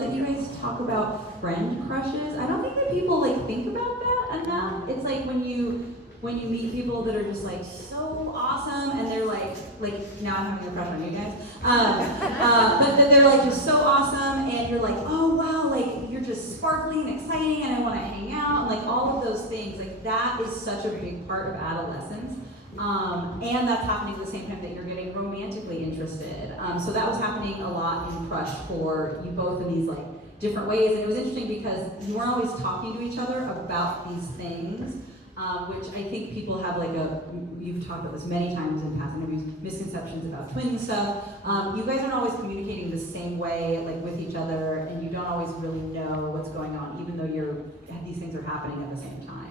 that you guys talk about friend crushes. I don't think that people think about that that enough. It's like when you meet people that are just like so awesome, and they're like now I'm having a crush on you guys, but they're like just so awesome, and you're like, oh wow, like you're just sparkling and exciting, and I want to hang out, and like all of those things. Like that is such a big part of adolescence. And that's happening at the same time that you're getting romantically interested. So that was happening a lot in Crush for you both in these like different ways. And it was interesting because you weren't always talking to each other about these things, which I think people have like you've talked about this many times in past interviews, misconceptions about twin stuff. You guys aren't always communicating the same way, like with each other, and you don't always really know what's going on, even though these things are happening at the same time.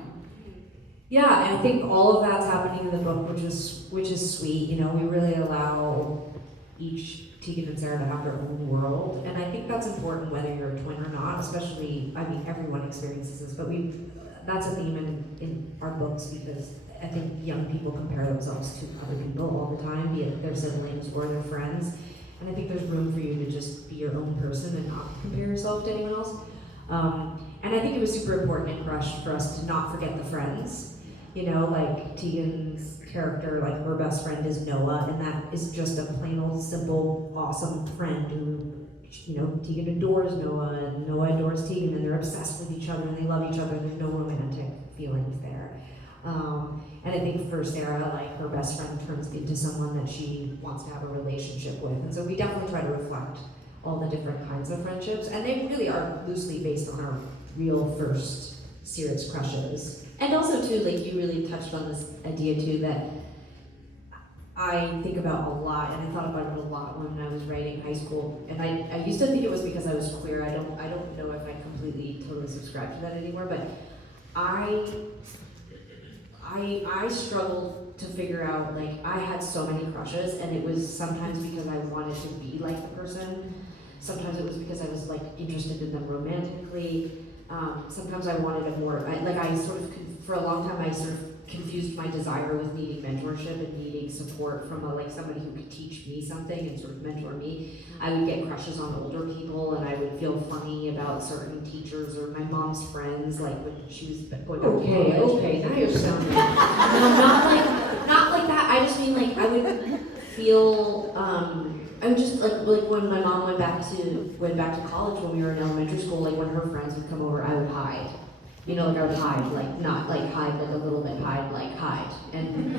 Yeah, and I think all of that's happening in the book, which is sweet. You know, we really allow each Tegan and Sara to have their own world, and I think that's important whether you're a twin or not. Especially, I mean, everyone experiences this, but that's a theme in our books because I think young people compare themselves to other people all the time, be it their siblings or their friends. And I think there's room for you to just be your own person and not compare yourself to anyone else. And I think it was super important in Crush for us to not forget the friends. You know, like Tegan's character, like her best friend is Noah, and that is just a plain old simple, awesome friend who, you know, Tegan adores Noah, and Noah adores Tegan, and they're obsessed with each other, and they love each other, and there's no romantic feelings there. And I think for Sara, like her best friend turns into someone that she wants to have a relationship with, and so we definitely try to reflect all the different kinds of friendships, and they really are loosely based on our real first serious crushes. And also too, like you really touched on this idea too that I think about a lot, and I thought about it a lot when I was writing high school. And I used to think it was because I was queer. I don't know if I completely totally subscribe to that anymore, but I struggled to figure out, like, I had so many crushes, and it was sometimes because I wanted to be like the person. Sometimes it was because I was like interested in them romantically. Sometimes I wanted a more, for a long time I sort of confused my desire with needing mentorship and needing support from somebody who could teach me something and sort of mentor me. I would get crushes on older people, and I would feel funny about certain teachers or my mom's friends, like when she was going to college. Okay, now you're sounding. Not like that. I just mean like I would feel I would just like when my mom went back to college when we were in elementary school, like when her friends would come over, I would hide. You know, like I would hide, like not like hide like a little bit, hide. And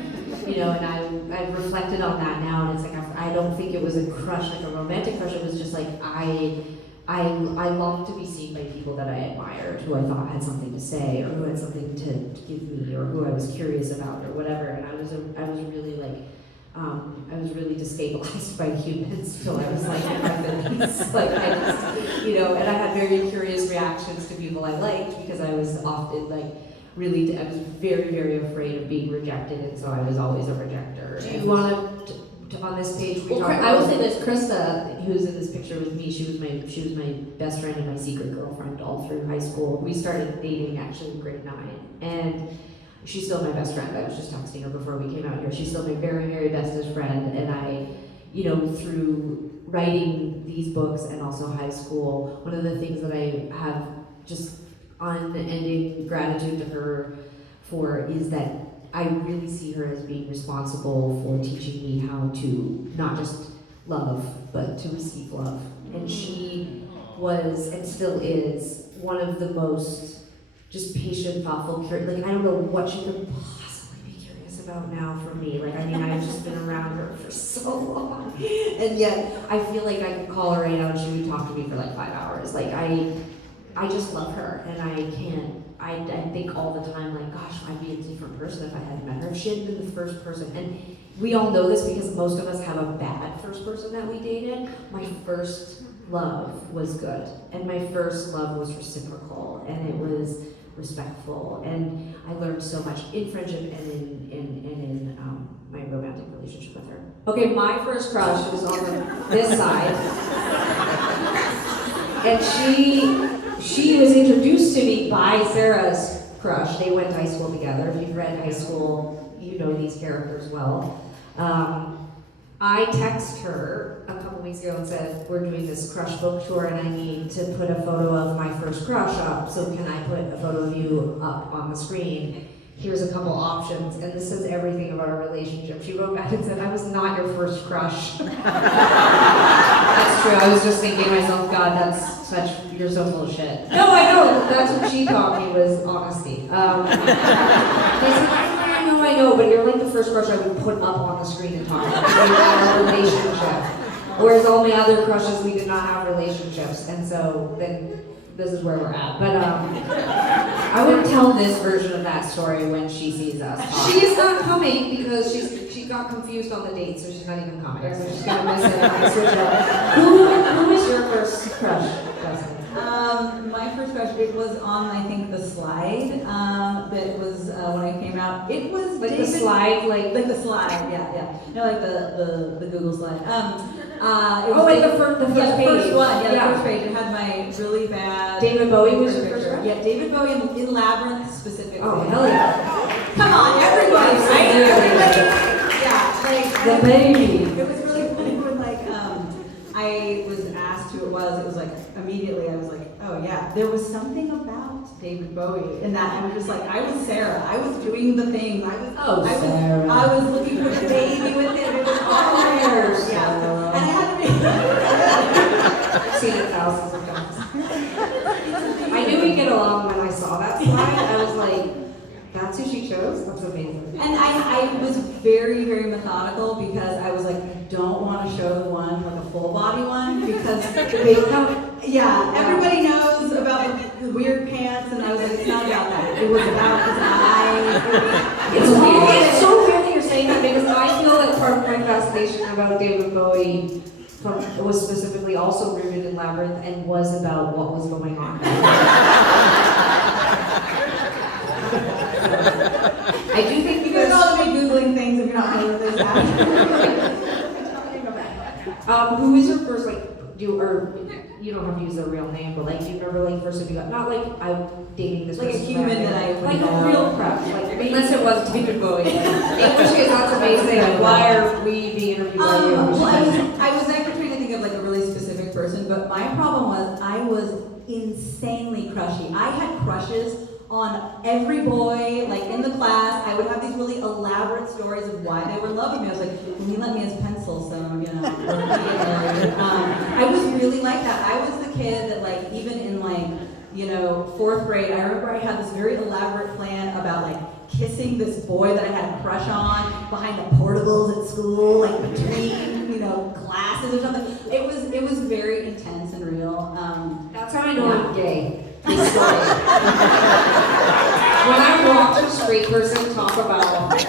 you know, and I've reflected on that now, and it's like I don't think it was a crush, like a romantic crush. It was just like I longed to be seen by people that I admired, who I thought had something to say, or who had something to give me, or who I was curious about, or whatever. And I was really like. I was really destabilized by humans until I was like in my 50s. Like I just, you know, and I had very curious reactions to people I liked because I was often like I was very, very afraid of being rejected, and so I was always a rejecter. Do you want to on this page? I would say this, Krista, who's in this picture with me, she was my best friend and my secret girlfriend all through high school. We started dating actually in grade 9, and she's still my best friend. I was just texting her before we came out here. She's still my very, very bestest friend. And I, you know, through writing these books and also high school, one of the things that I have just unending gratitude to her for is that I really see her as being responsible for teaching me how to not just love, but to receive love. And she was, and still is, one of the most just patient, thoughtful, curious. Like, I don't know what she could possibly be curious about now from me. Like, I mean, I've just been around her for so long. And yet, I feel like I could call her right now and she would talk to me for like 5 hours. Like, I just love her. And I think all the time, like, gosh, I'd be a different person if I hadn't met her. If she had been the first person. And we all know this because most of us have a bad first person that we dated. My first love was good. And my first love was reciprocal. And it was respectful, and I learned so much in friendship and in my romantic relationship with her. Okay, my first crush was on this side, and she was introduced to me by Sarah's crush. They went to high school together. If you've read high school, you know these characters well. I texted her a couple weeks ago and said, we're doing this crush book tour and I need to put a photo of my first crush up, so can I put a photo of you up on the screen? Here's a couple options, and this is everything of our relationship. She wrote back and said, I was not your first crush. That's true, I was just thinking to myself, God, you're so full of shit. No, I know, that's what she taught me was honesty. I know, but you're like the first crush I would put up on the screen and talk about. We had a relationship. Whereas all my other crushes, we did not have relationships, and so then this is where we're at. But I would tell this version of that story when she sees us. she is not coming because she got confused on the date, so she's not even coming. So she's gonna miss it. I switch up. Who is your first crush, Justin? My first crush, it was on, I think, the slide. That was when I came out. It was Like David, the slide, like the slide, yeah. No, like the Google slide. It was like David, the first the page. first one, Yeah. the first page. It had my really bad. David Bowie was your first crush? Yeah, David Bowie in Labyrinth specifically. Oh hell yeah! Come on, everybody, right? Everybody. Yeah, like The baby. It was really funny when I was asked who it was like immediately I was like, oh yeah, there was something about David Bowie in that I was just like, I was Sarah. I was doing the thing. Sarah. I was looking for the baby with him. It was all there. Yeah. And I had to I've seen it thousands of times. I knew we'd get along when I saw that slide. I was like, that's who she chose? That's amazing. And I was very, very methodical because I was like, I don't want to show the one, like a full body one, because everybody knows about the weird pants, and I was like, it's not about that. It was about his eyes. It's so weird that you're saying that because I feel that part of my fascination about David Bowie was specifically also rooted in Labyrinth and was about what was going on. I do think You guys all be Googling things if you're not familiar with this app. who is your first you don't have to use their real name, but do you remember first time you got not I'm dating this Like a person human back that then. I like a real crush, Unless it was David Bowie. in which case that's amazing. Why are we being interviewed by you? Well, I was actually trying to think of a really specific person, but my problem was I was insanely crushy. I had crushes on every boy, in the class. I would have these really elaborate stories of why they were loving me. I was like, can you let me as pencil, so, I was really like that. I was the kid that, even in, fourth grade, I remember I had this very elaborate plan about, kissing this boy that I had a crush on behind the portables at school, between, classes or something. It was very intense and real. That's how I know I'm gay. This story. When I watch a straight person talk about,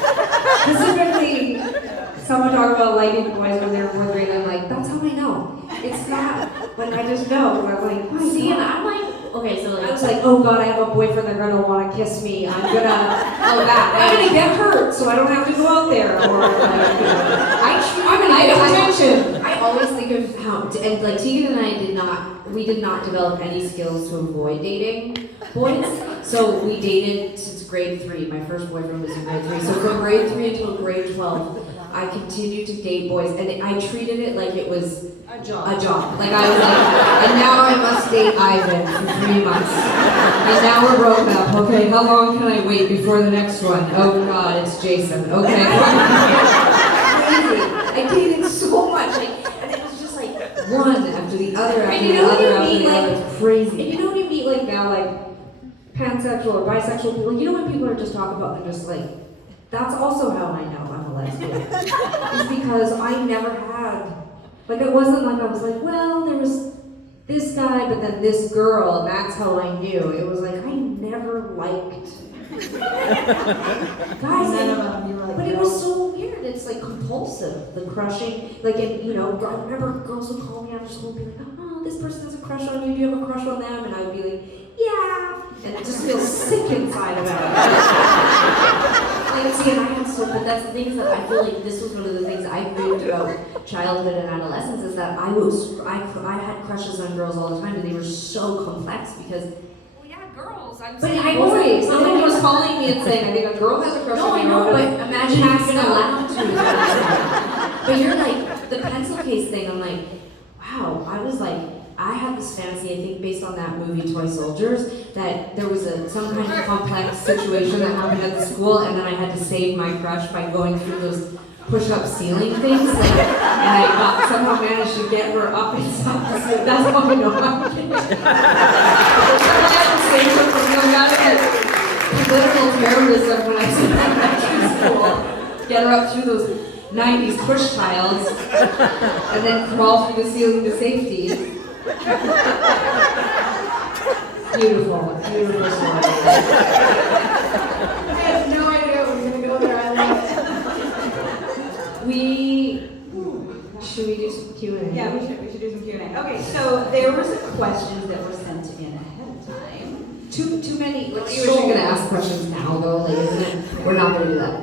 specifically, someone talk about liking boys when they're in fourth grade, I'm like, that's how I know. It's not, but I just know. And I'm like, See, and I'm okay, so I was like, oh god, I have a boyfriend, they're gonna want to kiss me. I'm gonna I'm gonna get hurt, so I don't have to go out there. Or I'm an item attention. I always think of how, and Tegan and I did not develop any skills to avoid dating boys. So we dated since grade 3. My first boyfriend was in grade 3. So from grade 3 until grade 12, I continued to date boys, and I treated it like it was a job. I was like, and now I must date Ivan for 3 months. And now we're broken up. Okay, how long can I wait before the next one? Oh God, it's Jason. Okay. Crazy. I dated so much, and it was just one after the other after the other after the other. It's crazy. And you know when you meet now pansexual or bisexual people, when people are just talking about, they're just that's also how I know I'm a lesbian. Is because I never had, it wasn't I was well, there was this guy, but then this girl, and that's how I knew. It was I never liked guys. But it was so weird. It's compulsive, the crushing. I remember girls would call me after school and be like, oh, this person has a crush on you. Do you have a crush on them? And I would be like, yeah. And it just feels sick inside about it. See, and I had but that's the thing is that I feel this was one of the things I moved about childhood and adolescence is that I had crushes on girls all the time, and they were so complex because. Girls. But boys, someone was calling me and saying, I think a girl has a crush on you. No, I know, but imagine you've been allowed to. But you're like, the pencil case thing, I'm like, wow, I had this fantasy, I think based on that movie Toy Soldiers, that there was some kind of complex situation that happened at the school, and then I had to save my crush by going through those push-up ceiling things, and I somehow managed to get her up inside. So that's how I know I'm kidding. I had to save her from no matter political terrorism when I was in elementary school. Get her up through those 90s push tiles, and then crawl through the ceiling to safety. Beautiful, beautiful story. I had no idea we were gonna go there. I love it. Should we do some Q&A? Yeah, we should do some Q&A. Okay, so there were some questions that were sent in ahead of time. Too many. Like, you were gonna ask questions now, though. Like, isn't it? We're not gonna do that.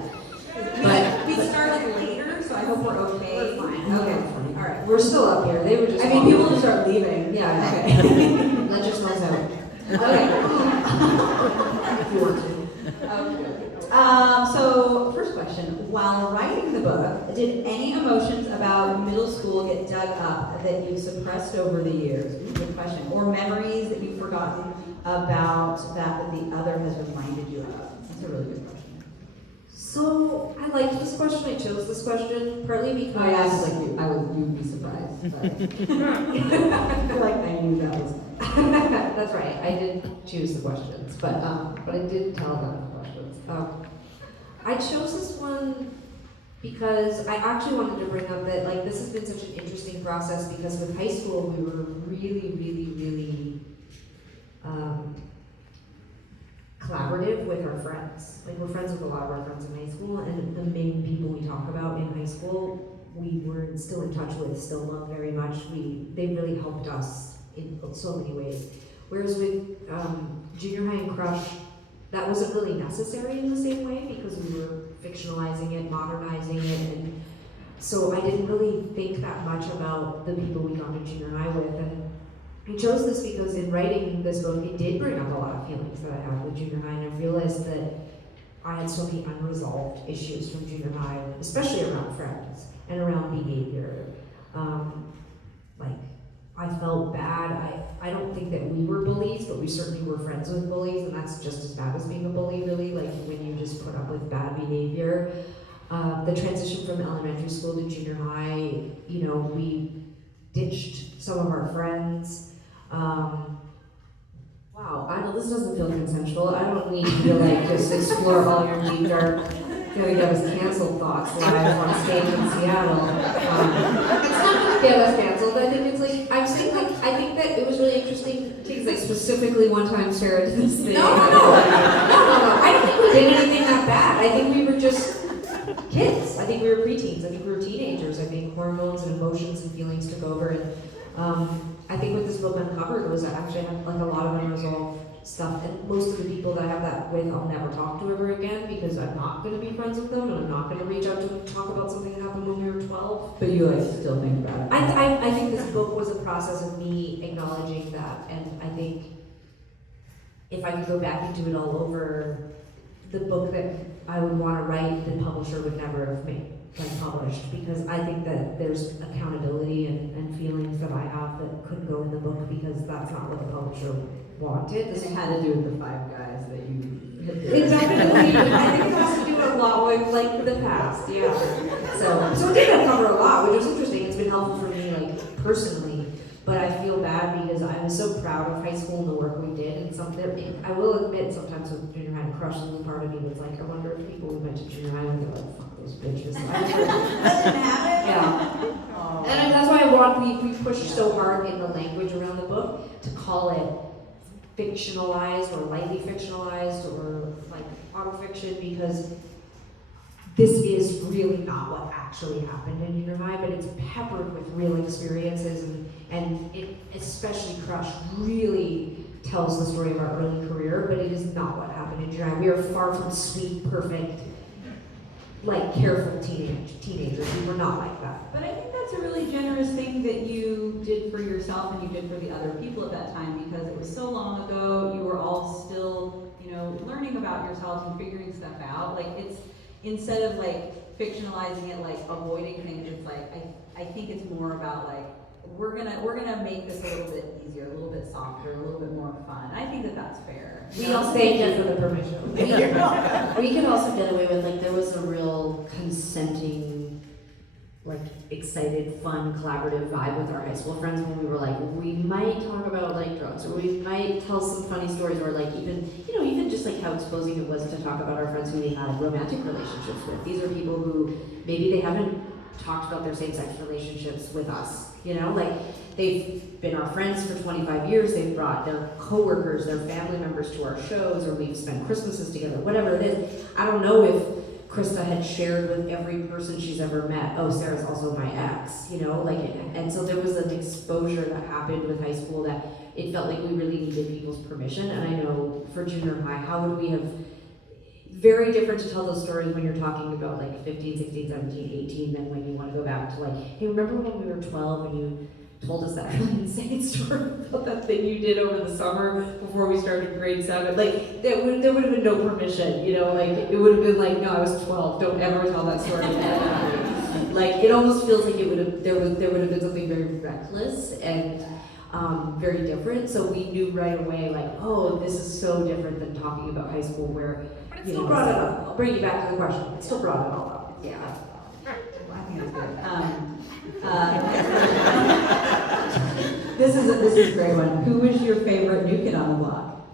But We started later, so I hope we're okay. We're fine. Okay, all right. we're still up here. They were just. I mean, people just start leaving. Yeah. Okay. Let your smells out. Okay. If you want to. So first question: while writing the book, did any emotions about middle school get dug up that you suppressed over the years? Good question. Or memories that you've forgotten about that the other has reminded you of? That's a really good question. So I liked this question. I chose this question partly because you'd be surprised. But I feel like I knew that was. that's right. I did choose the questions, but I did tell them the questions. I chose this one because I actually wanted to bring up that like this has been such an interesting process because with high school we were really collaborative with our friends. Like we're friends with a lot of our friends in high school, and the main people we talk about in high school we were still in touch with, still love very much. They really helped us in so many ways. Whereas with junior high and crush, that wasn't really necessary in the same way because we were fictionalizing it, modernizing it, and so I didn't really think that much about the people we got to junior high with. And I chose this because in writing this book, it did bring up a lot of feelings that I had with junior high, and I realized that I had so many unresolved issues from junior high, especially around friends and around behavior. Like, I felt bad. I don't think that we were bullies, but we certainly were friends with bullies, and that's just as bad as being a bully, really, like when you just put up with bad behavior. The transition from elementary school to junior high, you know, we ditched some of our friends. Wow, I know this doesn't feel consensual. I don't need you to like just explore all your deep dark, gonna get us canceled thoughts live on stage in Seattle. It's not gonna get us canceled. I think it's like I'm saying like I think that it was really interesting. Like specifically one time Sarah did this thing. No. I don't think we did anything that bad. I think we were just kids. I think we were preteens. I think we were teenagers. I think hormones and emotions and feelings took over. And I think what this book uncovered was that I actually had like a lot of unresolved stuff. And most of the people that I have that with, I'll never talk to ever again because I'm not going to be friends with them and I'm not going to reach out to them to talk about something that happened when we were 12. But you like still think about it. I think this book was a process of me acknowledging that, and I think if I could go back and do it all over, the book that I would want to write, the publisher would never have made, like published, because I think that there's accountability and feelings that I have that couldn't go in the book because that's not what the publisher wanted. And it had to do with the 5 guys that you had It definitely, I think it has to do a lot with like the past, yeah. So it did cover a lot, which was interesting. It's been helpful for me, like personally. But I feel bad because I was so proud of high school and the work we did, and I will admit sometimes with junior high, crush a little part of me was like, I wonder if people we went to junior high with are like, fuck those bitches. Yeah. And that's why we pushed so hard in the language around the book to call it fictionalized or lightly fictionalized or like autofiction because this is really not what actually happened in junior high, but it's peppered with real experiences and it, especially Crush, really tells the story of our early career, but it is not what happened in junior high. We are far from sweet, perfect, like careful teenagers. We were not like that. But I think that's a really generous thing that you did for yourself and you did for the other people at that time because it was so long ago. You were all still, you know, learning about yourselves and figuring stuff out. Like it's instead of like fictionalizing it, like avoiding things. It's like I think it's more about like we're gonna make this a little bit easier, a little bit softer, a little bit more fun. I think that that's fair. We also thank you for the permission. We could also get away with, like, there was a real consenting, like, excited, fun, collaborative vibe with our high school friends when we were like, we might talk about, like, drugs, or we might tell some funny stories, or, like, even just, like, how exposing it was to talk about our friends who we had romantic relationships with. These are people who maybe they haven't talked about their same-sex relationships with us, you know? Like, they've been our friends for 25 years, they've brought their coworkers, their family members to our shows, or we've spent Christmases together, whatever it is. I don't know if Krista had shared with every person she's ever met, oh, Sarah's also my ex, you know? Like, and so there was an exposure that happened with high school that it felt like we really needed people's permission. And I know for junior high, how would we have, very different to tell those stories when you're talking about like 15, 16, 17, 18 than when you want to go back to like, hey, remember when we were 12 and you told us that really insane story about that thing you did over the summer before we started grade 7? Like, there would have been no permission, you know? Like, it would have been like, no, I was 12, don't ever tell that story again. Like, it almost feels like it would have, there would have been something very reckless and very different. So we knew right away, like, oh, this is so different than talking about high school where, you know, brought it up. I'll bring you back to the question. It still brought it all up. Yeah. I think it's good. This is a great one. Who is your favorite new kid on the block?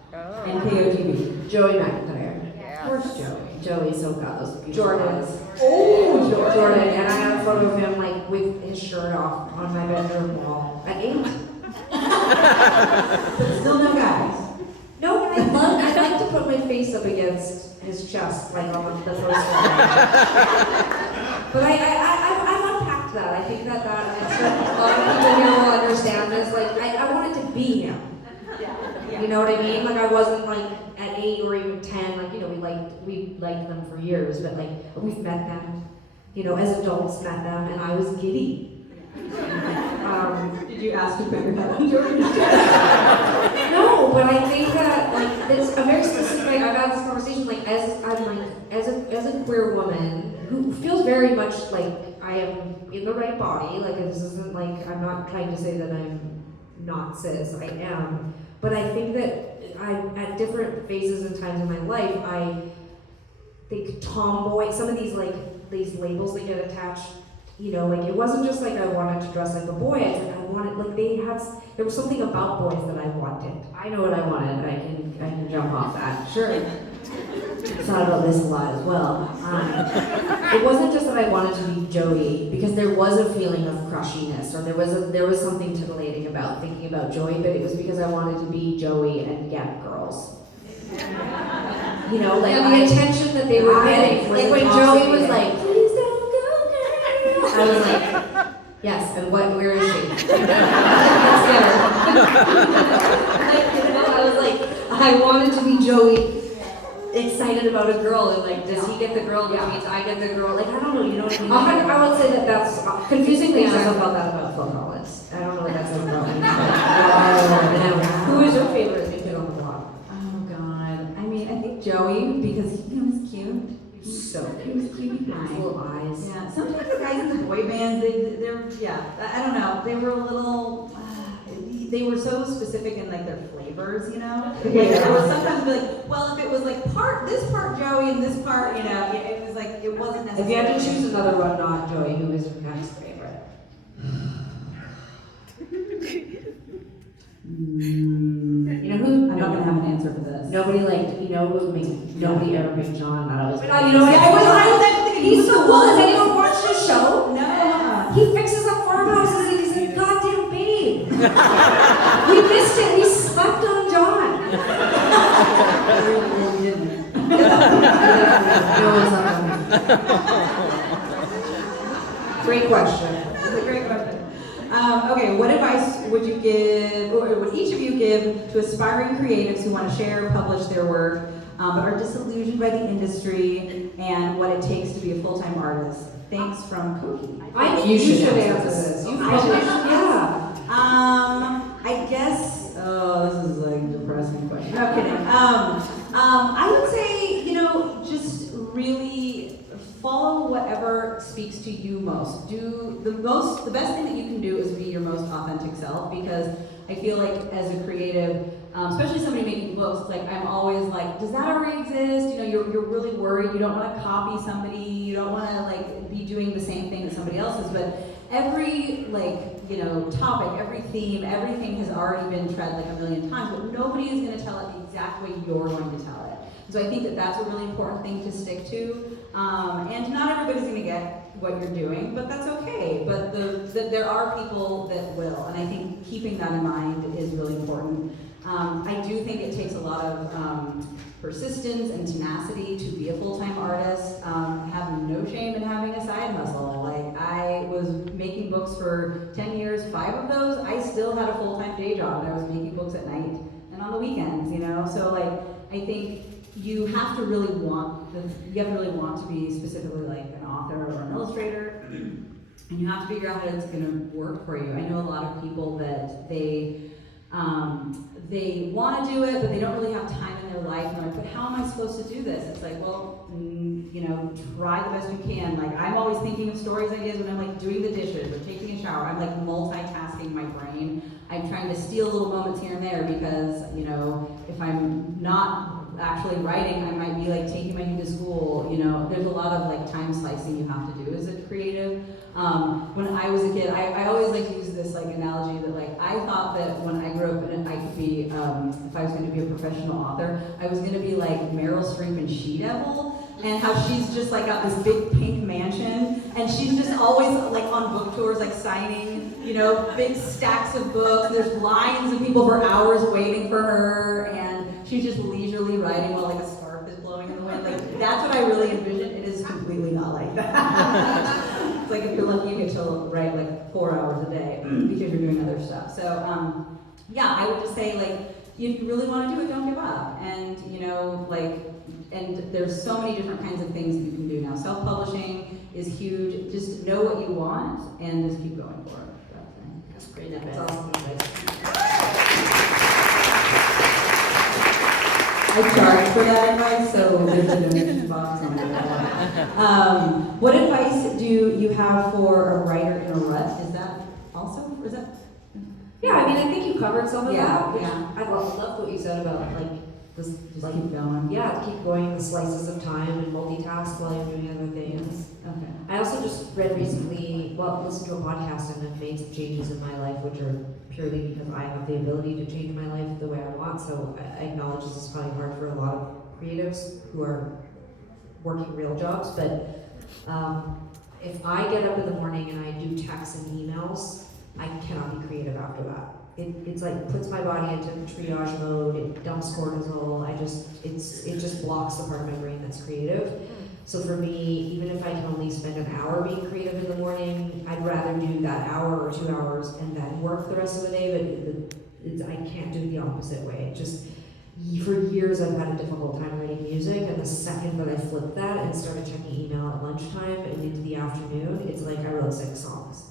And KOTB. Joey McIntyre. Of course, Joey. Joey's so got those beautiful Jordan. eyes. Oh, Jordan. And I have a photo of him like with his shirt off on my bedroom wall at 8. But still no guys. No, but I like to put my face up against his chest, like on the poster. But I've unpacked that. I think that a lot of people here will understand this. Like, I wanted to be him. Yeah. You know what I mean? Like, I wasn't like at 8 or even 10. Like, you know, we liked them for years, but like we've met them. You know, as adults met them, and I was giddy. Did you ask to put your head on Jordan's No, but I think that like it's a very specific. Like, I've had this conversation like as a queer woman who feels very much like I am in the right body. Like, this isn't like I'm not trying to say that I'm not cis. I am, but I think that I at different phases and times in my life I think tomboy. Some of these labels that get attached. You know, like, it wasn't just like I wanted to dress like a boy. It's like I wanted, like, there was something about boys that I wanted. I know what I wanted, but I can jump off that. Sure. Thought about this a lot as well. It wasn't just that I wanted to be Joey, because there was a feeling of crushiness, or there was something titillating about thinking about Joey, but it was because I wanted to be Joey and get girls. You know, like, And the attention that they were getting. like when Joey was like, please don't go, girl. I was like, yes, and where is she? Let's get her. Like, you know, I was like, I wanted to be Joey, excited about a girl, and like, does he get the girl? Which means I get the girl. Like, I don't know, you know what I mean? I would say that that's Confusingly, I exactly. also felt that about Phil Collins. I don't know what that says about me. Who is your favorite new kid on the block? Oh God. I mean, I think Joey, because he was cute. So He was cute guy. little eyes. Yeah. Sometimes the guys in the boy bands, they're I don't know. They were a little. They were so specific in like their flavors, you know. Like, it was sometimes be like, well, if it was like this part Joey and this part, you know, it was like it wasn't If necessarily. you had to choose another one, not Joey, who is your next favorite? You know who? I'm not gonna have an answer for this. Nobody liked. You know who made nobody ever picked John. That always. You know what? I was actually thinking He's so cool. Has anyone watched his show? No. He fixes up farmhouses and he's a goddamn babe. We missed it. We slept on John. Great question. That's a great question. Okay, what advice would you give, or would each of you give to aspiring creatives who want to share or publish their work, but are disillusioned by the industry and what it takes to be a full-time artist? Thanks from Koki. I think you should answer this. You I should? yeah. I guess. Oh, this is like a depressing question. No kidding. I would say, just really follow whatever whatever speaks to you most. The best thing that you can do is be your most authentic self, because I feel like as a creative, especially somebody making books, it's like I'm always like, does that already exist? You know, you're really worried. You don't want to copy somebody. You don't want to like be doing the same thing that somebody else is. But every topic, every theme, everything has already been tread like a million times. But nobody is going to tell it the exact way you're going to tell it. So I think that that's a really important thing to stick to. And not everybody's going to get what you're doing, but that's okay. But there are people that will, and I think keeping that in mind is really important. I do think it takes a lot of persistence and tenacity to be a full-time artist. Have no shame in having a side hustle. Like, I was making books for 10 years, 5 of those, I still had a full-time day job, and I was making books at night and on the weekends, you know? So like, I think you have to really want to be specifically like an author or an illustrator, and you have to figure out how it's going to work for you. I know a lot of people that they want to do it, but they don't really have time in their life, and they're like, but how am I supposed to do this? It's like, well, try the best you can. Like, I'm always thinking of stories ideas when I'm like doing the dishes or taking a shower. I'm like multitasking my brain. I'm trying to steal little moments here and there, because, if I'm not actually writing, I might be like taking my kid to school. There's a lot of like time slicing you have to do as a creative. When I was a kid, I always like to use this like analogy that like I thought that when I grew up and I could be, if I was going to be a professional author, I was going to be like Meryl Streep in She-Devil, and how she's just like got this big pink mansion, and she's just always like on book tours, like signing, big stacks of books. There's lines of people for hours waiting for her, and she's just leisurely writing while like a scarf is blowing in the wind. Like, that's what I really envision. It is completely not like that. It's like if you're lucky, you get to write like 4 hours a day because you're doing other stuff. So I would just say, like, if you really want to do it, don't give up. And and there's so many different kinds of things that you can do now. Self-publishing is huge. Just know what you want and just keep going for it. That's great advice. That's awesome advice. I charge for that advice, so there's a donation box on that. What advice do you have for a writer in a rut? Is that also, or is that? Yeah, I mean, I think you covered some of that. Which Yeah. I loved what you said about like this, Just like, keep going. yeah, keep going, the slices of time and multitask while you're doing other things. Okay. I also just read recently, listened to a podcast, and have made some changes in my life, which are purely because I have the ability to change my life the way I want. So I acknowledge this is probably hard for a lot of creatives who are working real jobs, but if I get up in the morning and I do texts and emails, I cannot be creative after that. It's like puts my body into triage mode. It dumps cortisol. It just blocks the part of my brain that's creative. So for me, even if I can only spend an hour being creative in the morning, I'd rather do that hour or 2 hours and then work the rest of the day. But I can't do it the opposite way. For years I've had a difficult time writing music, and the second that I flipped that and started checking email at lunchtime and into the afternoon, it's like I wrote 6 songs.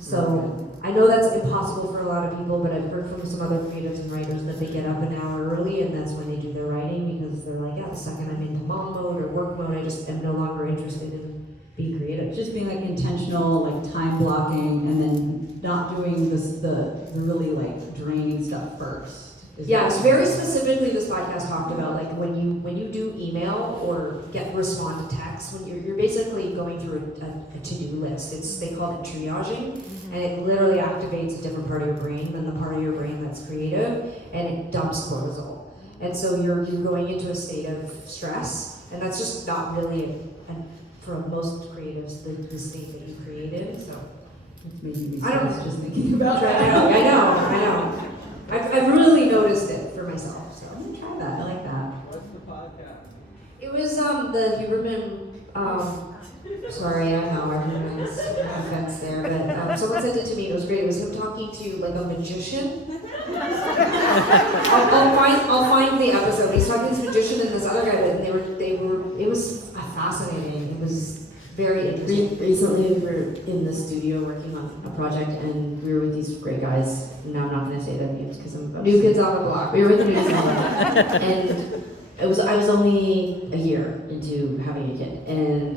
So I know that's impossible for a lot of people, but I've heard from some other creatives and writers that they get up an hour early and that's when they do their writing, because they're like, yeah, the second I'm into mom mode or work mode, I just am no longer interested in being creative. Just being like intentional, like time blocking, and then not doing the really like draining stuff first. Yes, very specifically this podcast talked about like when you do email or respond to text, when you're basically going through a to-do list. They call it triaging, and it literally activates a different part of your brain than the part of your brain that's creative, and it dumps cortisol. And so you're going into a state of stress, and that's just not really for most creatives the state that you created. So It's making me I don't- stressed just thinking about I that. know. I've really noticed it for myself. So I'm gonna try that. I like that. What's the podcast? it was the Huberman. Sorry, I know everyone's offense there, but someone sent it to me. It was great. It was him talking to like a magician. I'll find the episode. He's talking to this magician and this other guy, and they were. It was fascinating. It was very interesting. Recently, we were in the studio working on a project, and we were with these great guys. Now I'm not going to say their names because I'm about New to Kids on the Block. We were with the New Kids on the Block, and I was only a year into having a kid, and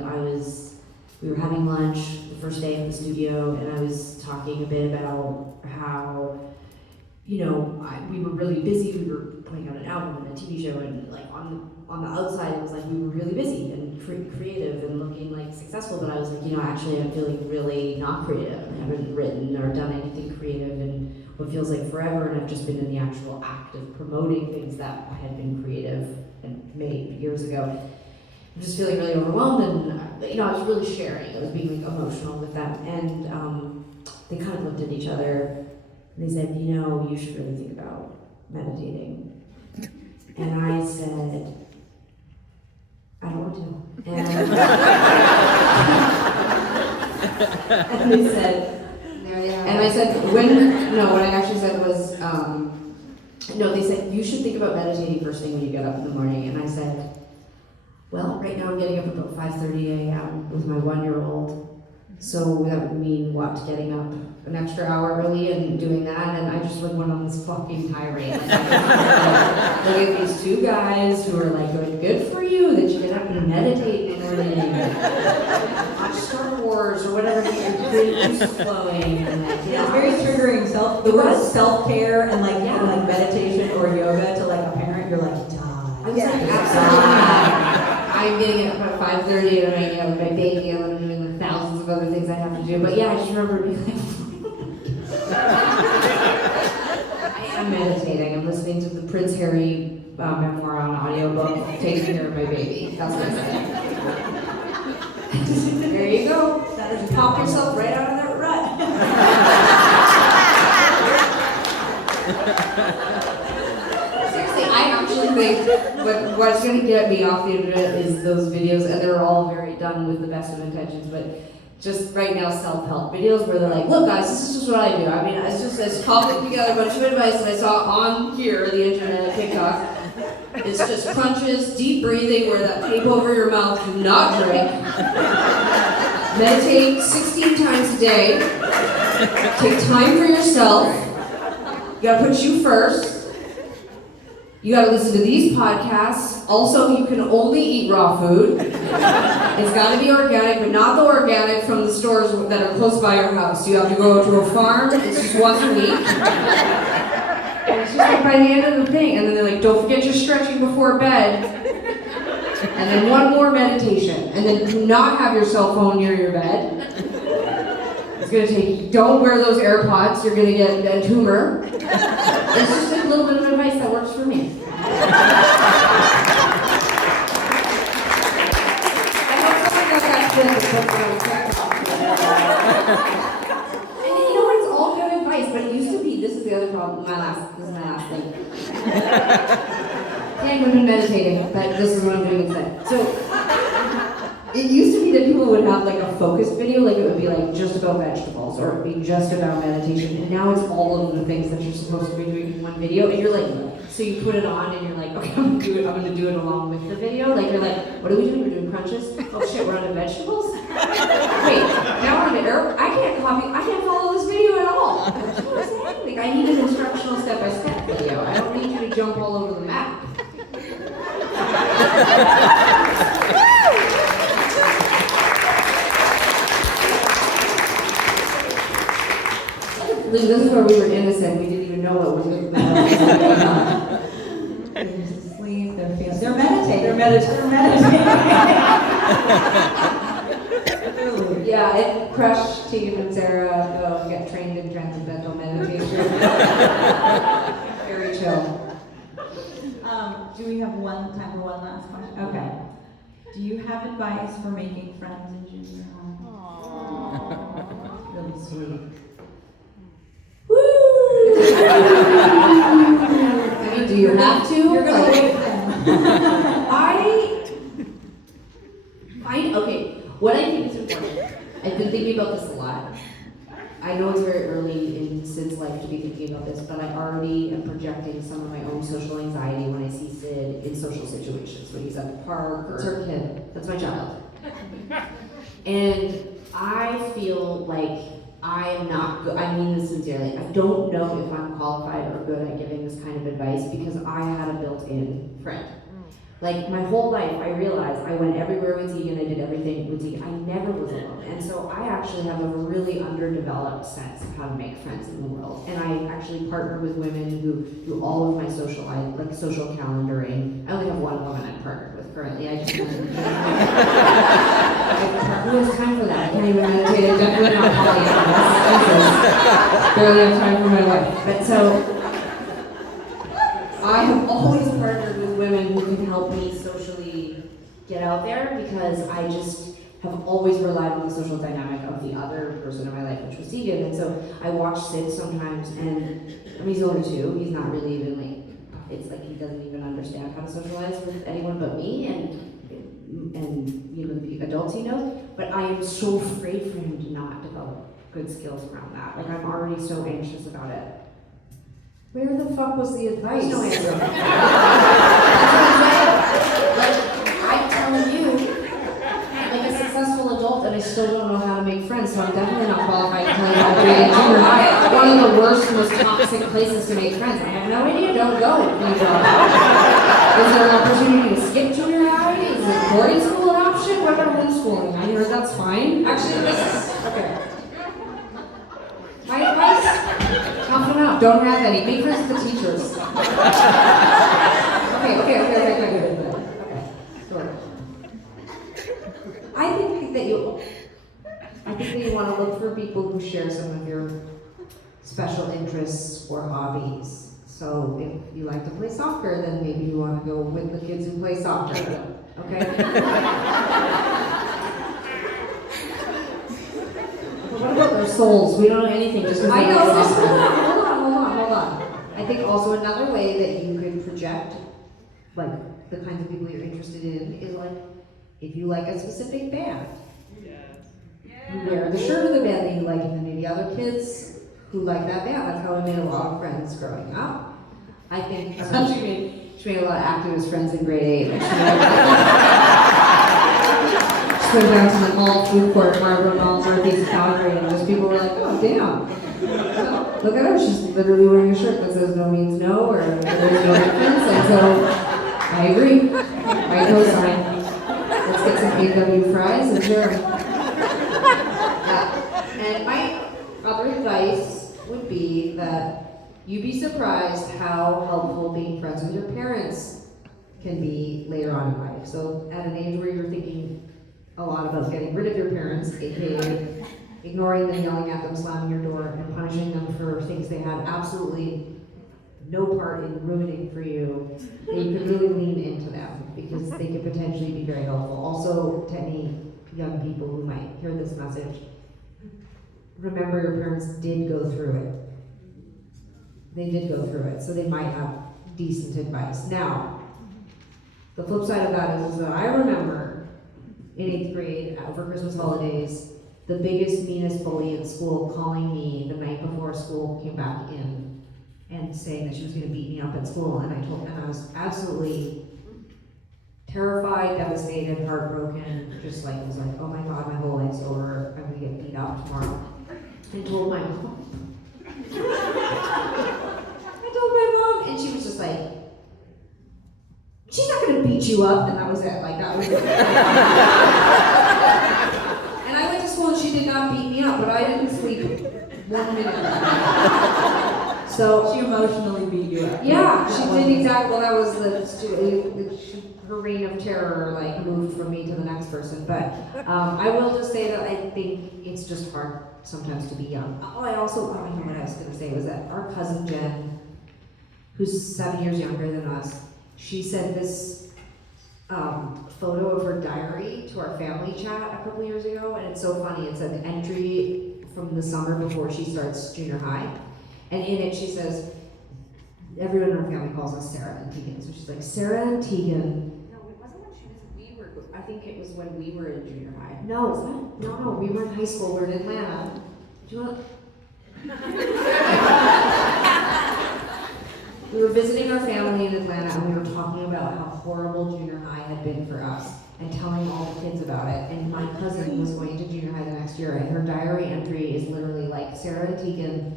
we we were having lunch the first day in the studio, and I was talking a bit about how, you know, we were really busy. We were putting out an album and a TV show, and like on the outside, it was like we were really busy and creative and looking like successful. But I was like, you know, actually, I'm feeling really not creative. I haven't written or done anything creative in what feels like forever, and I've just been in the actual act of promoting things that I had been creative and made years ago. I'm just feeling really overwhelmed, and you know, I was really sharing. I was being like emotional with them, and they kind of looked at each other. They said, you know, you should really think about meditating. And I said, I don't want to. And, and they said, and I said, what I actually said was, no, they said, you should think about meditating first thing when you get up in the morning. And I said, well, right now I'm getting up about 5:30 a.m. with my 1-year-old. So that would mean what? Getting up an extra hour early and doing that, and I just went on this fucking tirade. Look at these two guys who are like going, good for you that you get up and meditate in the morning, watch Star Wars or whatever, your juice flowing. And like, Yeah, it's very triggering. The word self-care and like meditation or yoga to like a parent, you're like, die. I was like, absolutely. I'm getting up at 5:30 and I'm hanging out with my baby and I'm doing the thousands of other things I have to do. But yeah, I just remember being like, I am meditating. I'm listening to the Prince Harry memoir on audiobook, taking care of my baby. That's what I said. There you go. Just pop yourself right out of that rut. Seriously, I actually think what's going to get me off the internet is those videos, and they're all very done with the best of intentions, but just right now self-help videos where they're like, look guys, this is just what I do. I mean, it's just cobbling together a bunch of advice that I saw on here, the internet, TikTok. It's just crunches, deep breathing, wear that tape over your mouth, do not drink. Meditate 16 times a day. Take time for yourself. You gotta put you first. You gotta listen to these podcasts. Also, you can only eat raw food. It's gotta be organic, but not the organic from the stores that are close by your house. You have to go to a farm. It's just once a week. And it's just like by the end of the thing. And then they're like, don't forget your stretching before bed. And then one more meditation. And then do not have your cell phone near your bed. It's gonna take, don't wear those AirPods, you're gonna get a tumor. It's just a little bit of advice that works for me. I hope someone got that good. And you know what, it's all good advice, but it used to be, this is the other problem, this is my last thing. Yeah, I've been meditating, but this is what I'm doing instead. So, it used to be that people would have like a focused video, like it would be like just about vegetables, or it would be just about meditation, and now it's all of the things that you're supposed to be doing in one video, and you're like, so you put it on and you're like, okay, I'm gonna do it along with the video, like you're like, what are we doing, we're doing crunches? Oh shit, we're on to vegetables? Wait, now we're on to I can't follow this video at all. You know what I'm saying? Like I need an instructional step-by-step video, I don't need you to jump all over the map. This is where we were innocent. We didn't even know what was going on. They're just asleep. They're meditating. They're meditating. Yeah, it crushed Tegan and Sara go get trained in transcendental meditation. Very chill. Do we have time for one last question? Okay. Do you have advice for making friends in junior high? Aww. Really sweet. I mean, do you have to? You're gonna wait okay, what I think is important, I've been thinking about this a lot. I know it's very early in Sid's life to be thinking about this, but I already am projecting some of my own social anxiety when I see Sid in social situations, when he's at the park or... That's our kid. That's my child. And I feel like I am not good, I mean this sincerely, I don't know if I'm qualified or good at giving this kind of advice because I had a built-in friend. Like my whole life, I realized I went everywhere with Tegan, I did everything thing with Tegan. I never was alone. And so I actually have a really underdeveloped sense of how to make friends in the world. And I actually partner with women who do all of my social calendaring. I only have one woman I'm partnered with currently. I just who has time for that? I can't even meditate. I'm definitely not polyamorous. Barely have time for my wife. But so I have always partnered with women who can help me socially get out there, because I just have always relied on the social dynamic of the other person in my life, which was Tegan. And so I watch Sid sometimes, and I mean, he's older too. He's not really even like, it's like he doesn't even understand how to socialize with anyone but me and you know, the adults he knows. But I am so afraid for him to not develop good skills around that. Like, I'm already so anxious about it. Where the fuck was the advice? No answer. That's what I'm saying. Like, I'm telling you, like a successful adult, and I still don't know how to make friends, so I'm definitely not qualified to tell you how to create junior high. One of the worst, most toxic places to make friends. I have no idea. Don't go. Please don't. Is there an opportunity to skip junior high? Is boarding school an option? What about homeschooling? I heard that's fine. Actually, this is okay. My advice: toughen up. Don't have any. Make friends with the teachers. Okay. Sure. I think that you want to look for people who share some of your special interests or hobbies. So if you like to play soccer, then maybe you want to go with the kids who play soccer. Okay? But what about their souls? We don't know anything. Just I know. Hold on. I think also another way that you could project, like, the kinds of people you're interested in is, like, if you like a specific band, you wear the shirt of the band that you like, and then maybe other kids who like that band. That's how I made a lot of friends growing up. I think she made a lot of activist friends in grade 8. She went down to the mall food court, Marlboro Mall, Northeast Calgary, and those people were like, oh, damn. Look at her, she's literally wearing a shirt that says no means no, or there's no difference, and so I agree. I co-sign. Let's get some AW fries and sure. And my other advice would be that you'd be surprised how helpful being friends with your parents can be later on in life. So at an age where you're thinking a lot about getting rid of your parents, aka ignoring them, yelling at them, slamming your door, and punishing them for things they had absolutely no part in ruining for you, that you could really lean into them, because they could potentially be very helpful. Also, to any young people who might hear this message, remember your parents did go through it. They did go through it, so they might have decent advice. Now, the flip side of that is that I remember in 8th grade, over Christmas holidays, the biggest, meanest bully in school calling me the night before school came back in and saying that she was going to beat me up at school, and I was absolutely terrified, devastated, heartbroken, just like, was like, oh my god, my whole life's over, I'm going to get beat up tomorrow. I told my mom. And she was just like, she's not going to beat you up, and that was it. Like, that was it. And I went to school and she did not beat me up, but I didn't sleep 1 minute. So she emotionally beat you up. Yeah, she did exactly. Well, that was her reign of terror, like, moved from me to the next person. But I will just say that I think it's just hard sometimes to be young. I know what I was going to say was that our cousin Jen, who's 7 years younger than us, she sent this photo of her diary to our family chat a couple years ago, and it's so funny. It's an entry from the summer before she starts junior high, and in it she says, everyone in our family calls us Sara and Tegan, so she's like, Sara and Tegan. No, it wasn't when we were, I think it was when we were in junior high. No, it's not. No, we were in high school, we were in Atlanta. Do you want We were visiting our family in Atlanta, and we were talking about how horrible junior high had been for us, and telling all the kids about it. And my cousin was going to junior high the next year, and her diary entry is literally like, Sara and Tegan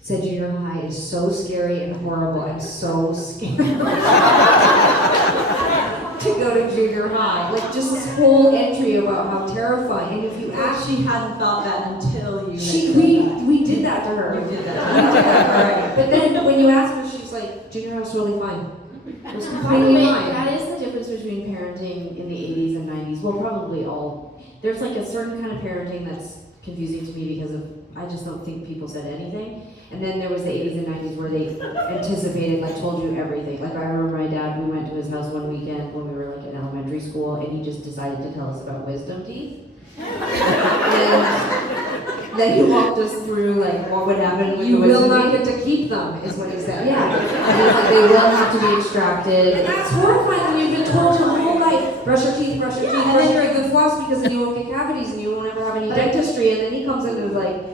said junior high is so scary and horrible. I'm so scared to go to junior high. Like, just this whole entry about how terrible terrifying. And if you ask, She hadn't thought that until you. we did that to her. You did that. We did that to her. But then when you ask her, she's like, junior high was totally fine. It was By the completely way, fine. that is the difference between parenting in the 80s and 90s. Well, probably all. There's like a certain kind of parenting that's confusing to me because of I just don't think people said anything. And then there was the 80s and 90s where they anticipated, like told you everything. Like I remember my dad, we went to his house one weekend when we were like in elementary school, and he just decided to tell us about wisdom teeth. And then he walked us through like what would happen with You the will wisdom not teeth. get to keep them, is what he said. Yeah, and it's like they will have to be extracted. And that's horrifying when you've been told your whole life, brush your teeth, brush your teeth, and then you're a good floss because then you won't get cavities and you won't ever have any dentistry. And then he comes in and is like,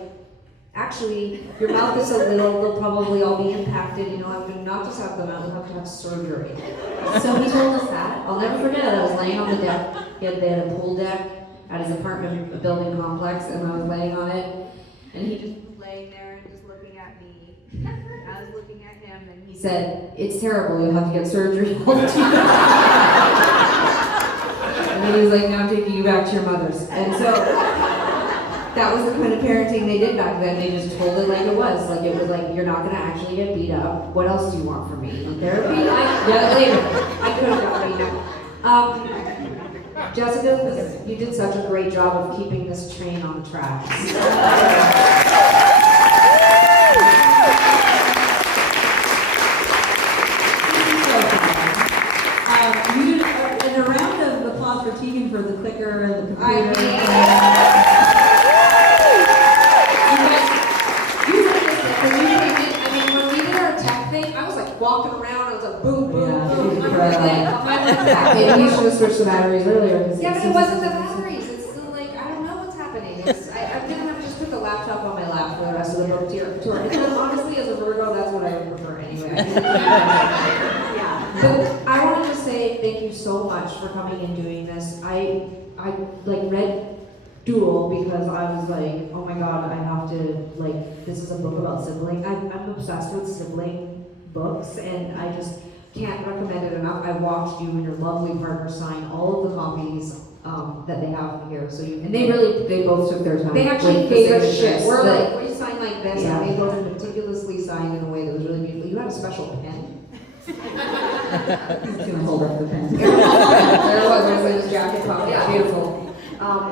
actually, your mouth is so little, they'll probably all be impacted. You know, I'm going to not just have them out, you'll have to have surgery. So he told us that. I'll never forget it. I was laying on the deck. They had a pool deck at his apartment building complex, and I was laying on it. And he just was laying there and just looking at me. I was looking at him, and he said, "It's terrible. You'll have to get surgery." And then he was like, "Now I'm taking you back to your mother's." And so that was the kind of parenting they did back then. They just told it like it was. Like it was like, you're not gonna actually get beat up. What else do you want from me? Therapy? Yeah, later. I could have got beat up. Jessica, you did such a great job of keeping this train on the tracks. You did and a round of applause for Tegan for the clicker and the computer. I mean, when we did our tech thing, I was like walking around, I was like boom, boom, Yeah, boom. you I'm cried. Maybe you should have switched the batteries earlier. Yeah, but it wasn't the batteries. It's still like, I don't know what's happening. I'm gonna have to just put the laptop on my lap for the rest of the book tour. Because honestly, as a Virgo, that's what I would prefer anyway. So I wanted to say thank you so much for coming and doing this. I like read Duel because I was like, oh my god, I have to, like, this is a book about sibling. I'm obsessed with sibling books, and I just can't recommend it enough. I watched you and your lovely partner sign all of the copies that they have here, so you can. And they both took their time. They actually with the gave us signatures. shit. We're The- like, we sign like this, Yeah. and they both meticulously signed in a way that was really beautiful. You had a special pen. He's gonna hold up the pen. There it was in his jacket pocket. Yeah, beautiful.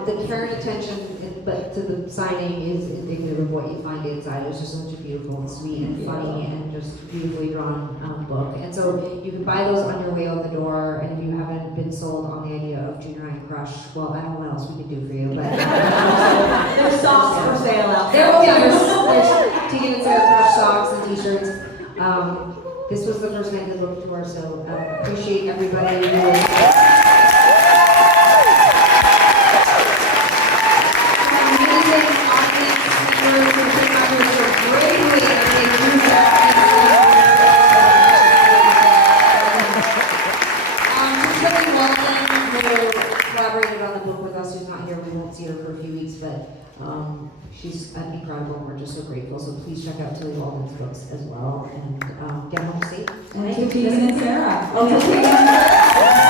The care and attention, but to the signing is indicative of what you find inside. It's just such a beautiful and sweet and funny and just beautifully drawn book. And so you can buy those on your way out the door. And if you haven't been sold on the idea of junior high crush, well, I don't know what else we can do for you, but There's socks for sale out there. there's Tegan and Sara crush socks and t-shirts. This was the first night of the book tour, so appreciate everybody who amazing audience members who came out here so bravely and they do that. Just really Walden, who collaborated on the book with us, who's not here. We won't see her for a few weeks, but she's incredible, and we're just so grateful. So please check out Tilly Walden's books as well, and get home safe. And to Tegan and Sara. Okay.